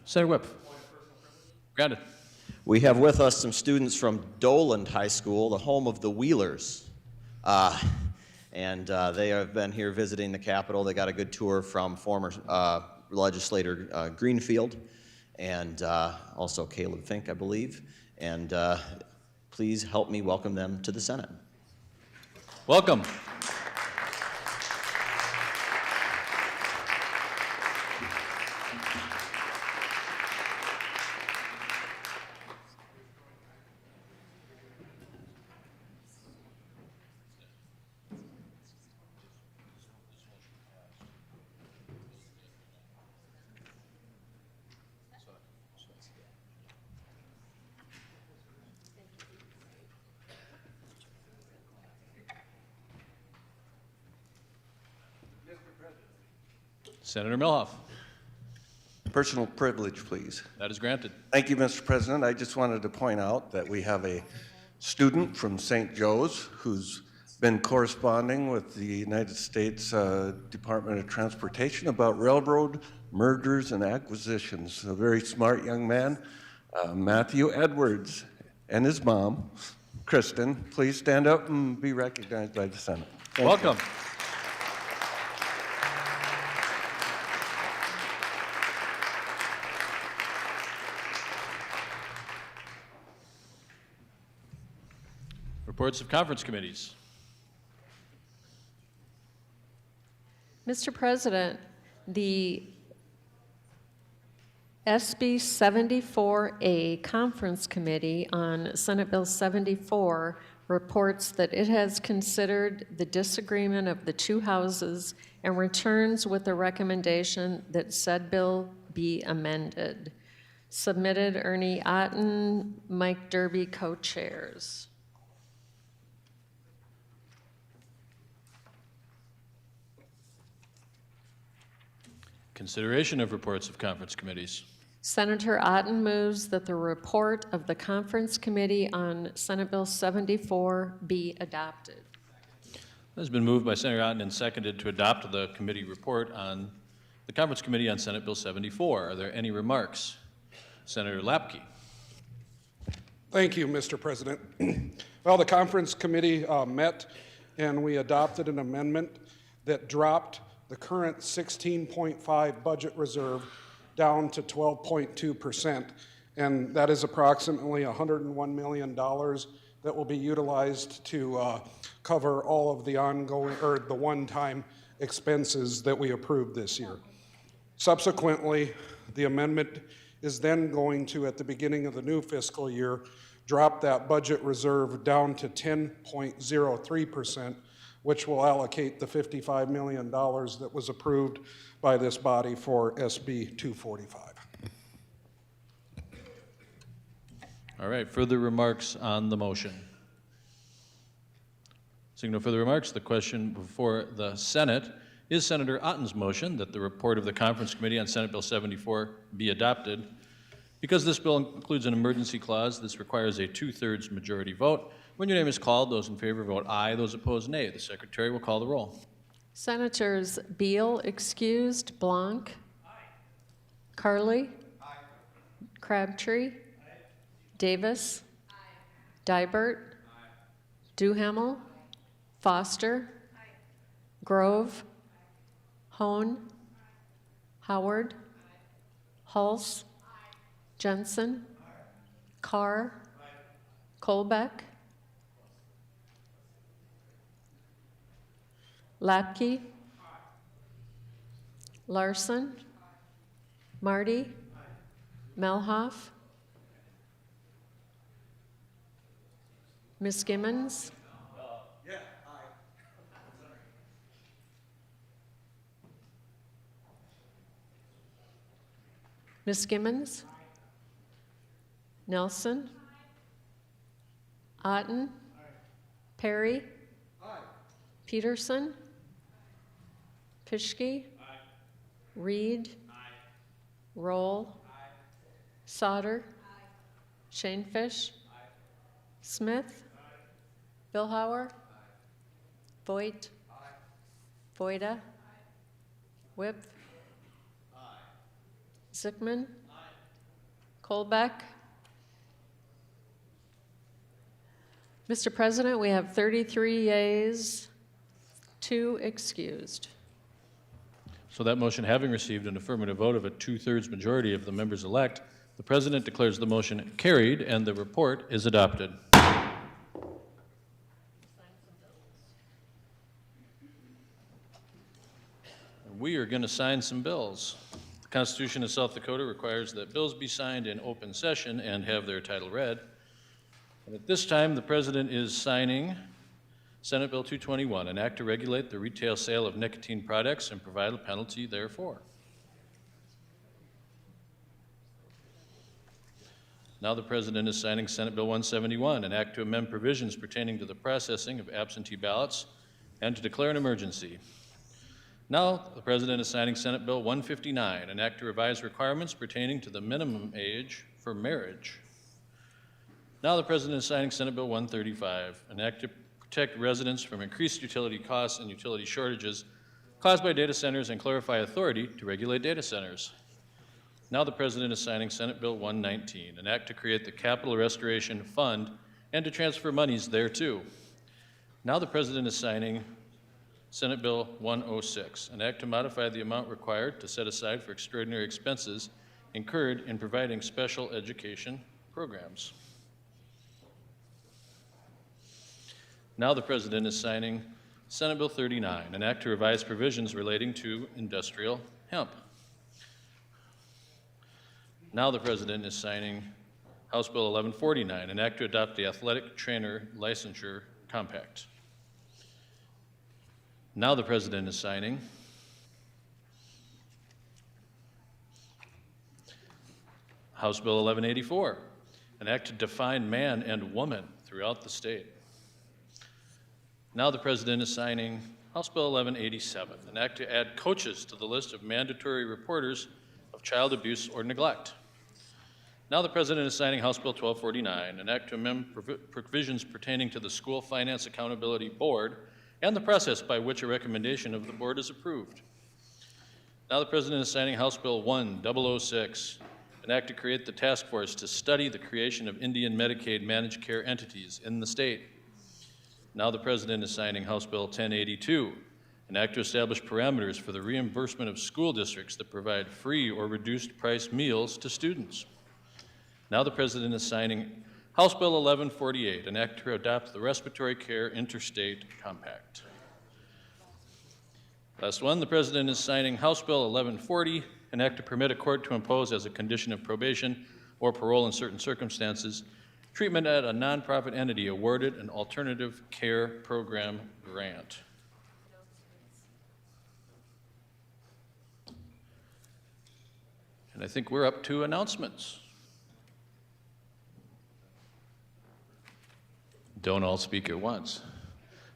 Senator Whip. Granted. We have with us some students from Doland High School, the home of the Wheelers. They have been here visiting the Capitol. They got a good tour from former legislator Greenfield and also Caleb Fink, I believe. And please help me welcome them to the Senate. Welcome. Senator Milhoff. Personal privilege, please. That is granted. Thank you, Mr. President. I just wanted to point out that we have a student from St. Joe's who's been corresponding with the United States Department of Transportation about railroad mergers and acquisitions. A very smart young man, Matthew Edwards, and his mom, Kristen. Please stand up and be recognized by the Senate. Thank you. Welcome. Reports of conference committees. Mr. President, the SB 74A Conference Committee on Senate Bill 74 reports that it has considered the disagreement of the two houses and returns with the recommendation that said bill be amended. Submitted Ernie Otten, Mike Derby, co-chairs. Consideration of reports of conference committees. Senator Otten moves that the report of the Conference Committee on Senate Bill 74 be adopted. It has been moved by Senator Otten and seconded to adopt the committee report on the Conference Committee on Senate Bill 74. Are there any remarks? Senator Lapke. Thank you, Mr. President. Well, the Conference Committee met and we adopted an amendment that dropped the current 16.5 budget reserve down to 12.2%, and that is approximately $101 million that will be utilized to cover all of the ongoing or the one-time expenses that we approved this year. Subsequently, the amendment is then going to, at the beginning of the new fiscal year, drop that budget reserve down to 10.03%, which will allocate the $55 million that was approved by this body for SB 245. All right, further remarks on the motion? Seeing no further remarks, the question before the Senate is Senator Otten's motion that the report of the Conference Committee on Senate Bill 74 be adopted. Because this bill includes an emergency clause, this requires a 2/3 majority vote. When your name is called, those in favor vote aye, those opposed nay. The Secretary will call the roll. Senators Beal excused, Blanc. Carly. Crabtree. Davis. Dybert. Duhamel. Foster. Grove. Hone. Howard. Hulse. Jensen. Carr. Colbeck. Lapke. Larson. Marty. Melhoff. Ms. Gimmons. Ms. Gimmons. Nelson. Otten. Perry. Peterson. Pischke. Reed. Roll. Sauter. Shanefish. Smith. Billhauer. Voigt. Voida. Whip. Zickman. Colbeck. Mr. President, we have 33 yeas, 2 excused. So that motion having received an affirmative vote of a 2/3 majority of the members elect, the President declares the motion carried and the report is adopted. We are going to sign some bills. The Constitution of South Dakota requires that bills be signed in open session and have their title read. And at this time, the President is signing Senate Bill 221, an act to regulate the retail sale of nicotine products and provide a penalty therefor. Now the President is signing Senate Bill 171, an act to amend provisions pertaining to the processing of absentee ballots and to declare an emergency. Now, the President is signing Senate Bill 159, an act to revise requirements pertaining to the minimum age for marriage. Now, the President is signing Senate Bill 135, an act to protect residents from increased utility costs and utility shortages caused by data centers and clarify authority to regulate data centers. Now, the President is signing Senate Bill 119, an act to create the Capital Restoration Fund and to transfer monies thereto. Now, the President is signing Senate Bill 106, an act to modify the amount required to set aside for extraordinary expenses incurred in providing special education programs. Now the President is signing Senate Bill 39, an act to revise provisions relating to industrial hemp. Now the President is signing House Bill 1149, an act to adopt the Athletic Trainer Licensure Compact. Now the President is signing House Bill 1184, an act to define man and woman throughout the state. Now the President is signing House Bill 1187, an act to add coaches to the list of mandatory reporters of child abuse or neglect. Now the President is signing House Bill 1249, an act to amend provisions pertaining to the School Finance Accountability Board and the process by which a recommendation of the board is approved. Now the President is signing House Bill 1006, an act to create the task force to study the creation of Indian Medicaid managed care entities in the state. Now the President is signing House Bill 1082, an act to establish parameters for the reimbursement of school districts that provide free or reduced price meals to students. Now the President is signing House Bill 1148, an act to adopt the Respiratory Care Interstate Compact. Last one, the President is signing House Bill 1140, an act to permit a court to impose as a condition of probation or parole in certain circumstances treatment at a nonprofit entity awarded an alternative care program grant. And I think we're up to announcements. Don't all speak at once.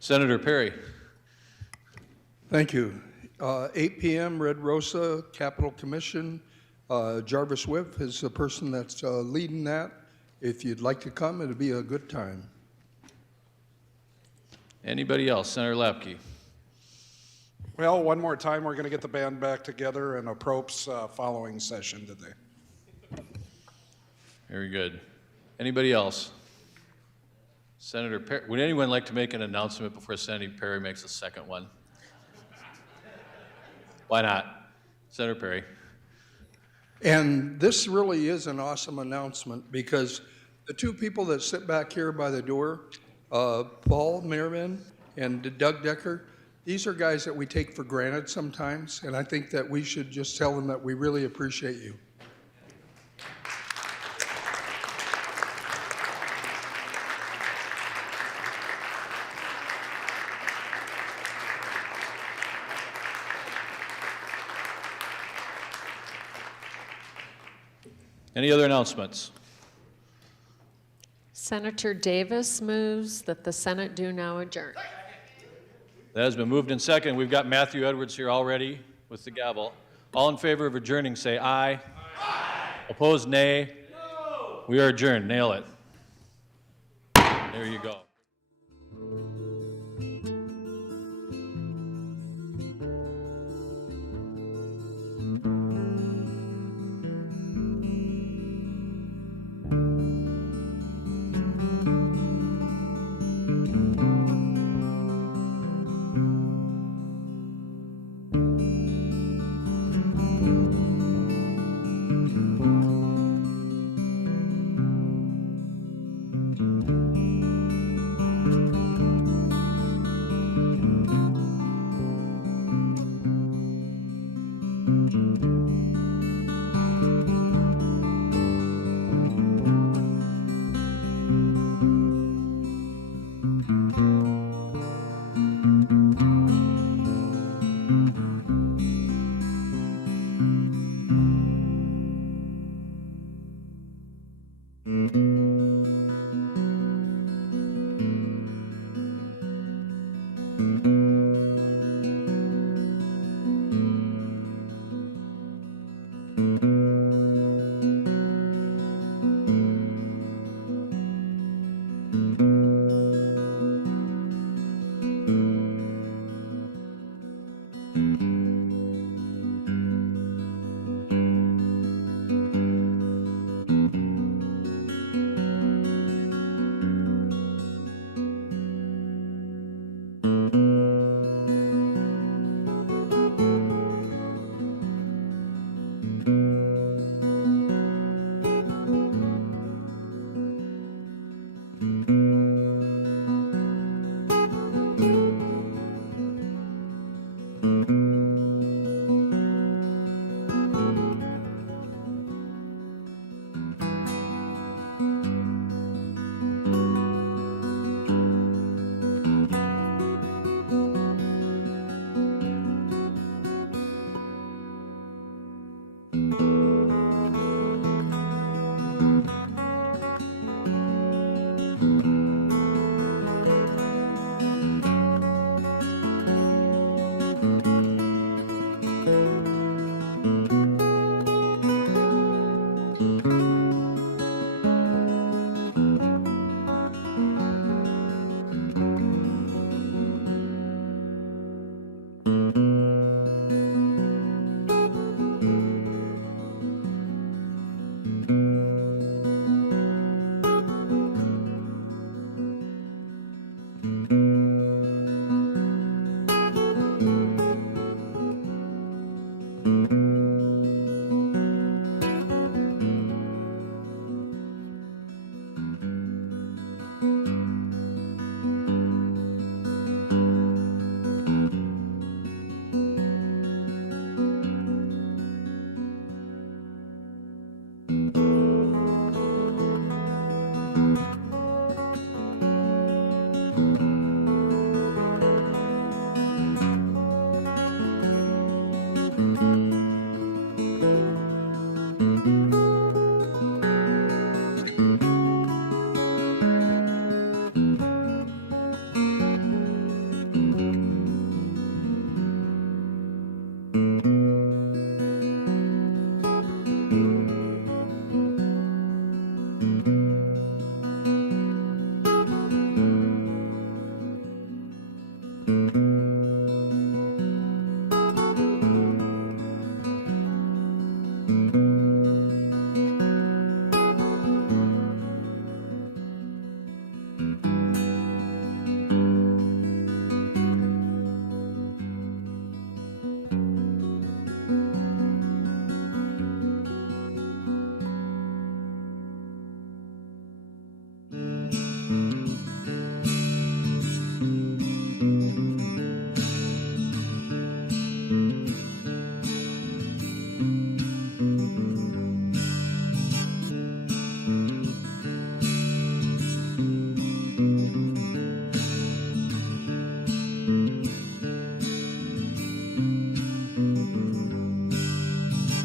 Senator Perry. Thank you. 8 p.m., Red Rosa, Capitol Commission. Jarvis Whiff is the person that's leading that. If you'd like to come, it'll be a good time. Anybody else? Senator Lapke. Well, one more time, we're going to get the band back together in a PROPS following session today. Very good. Anybody else? Senator Perry, would anyone like to make an announcement before Senator Perry makes a second one? Why not? Senator Perry. And this really is an awesome announcement because the two people that sit back here by the door, Paul Merriman and Doug Decker, these are guys that we take for granted sometimes, and I think that we should just tell them that we really appreciate you. Any other announcements? Senator Davis moves that the Senate do now adjourn. That has been moved and seconded. We've got Matthew Edwards here already with the gavel. All in favor of adjourning, say aye. Aye. Opposed, nay. No. We are adjourned. Nail it. There you go. you.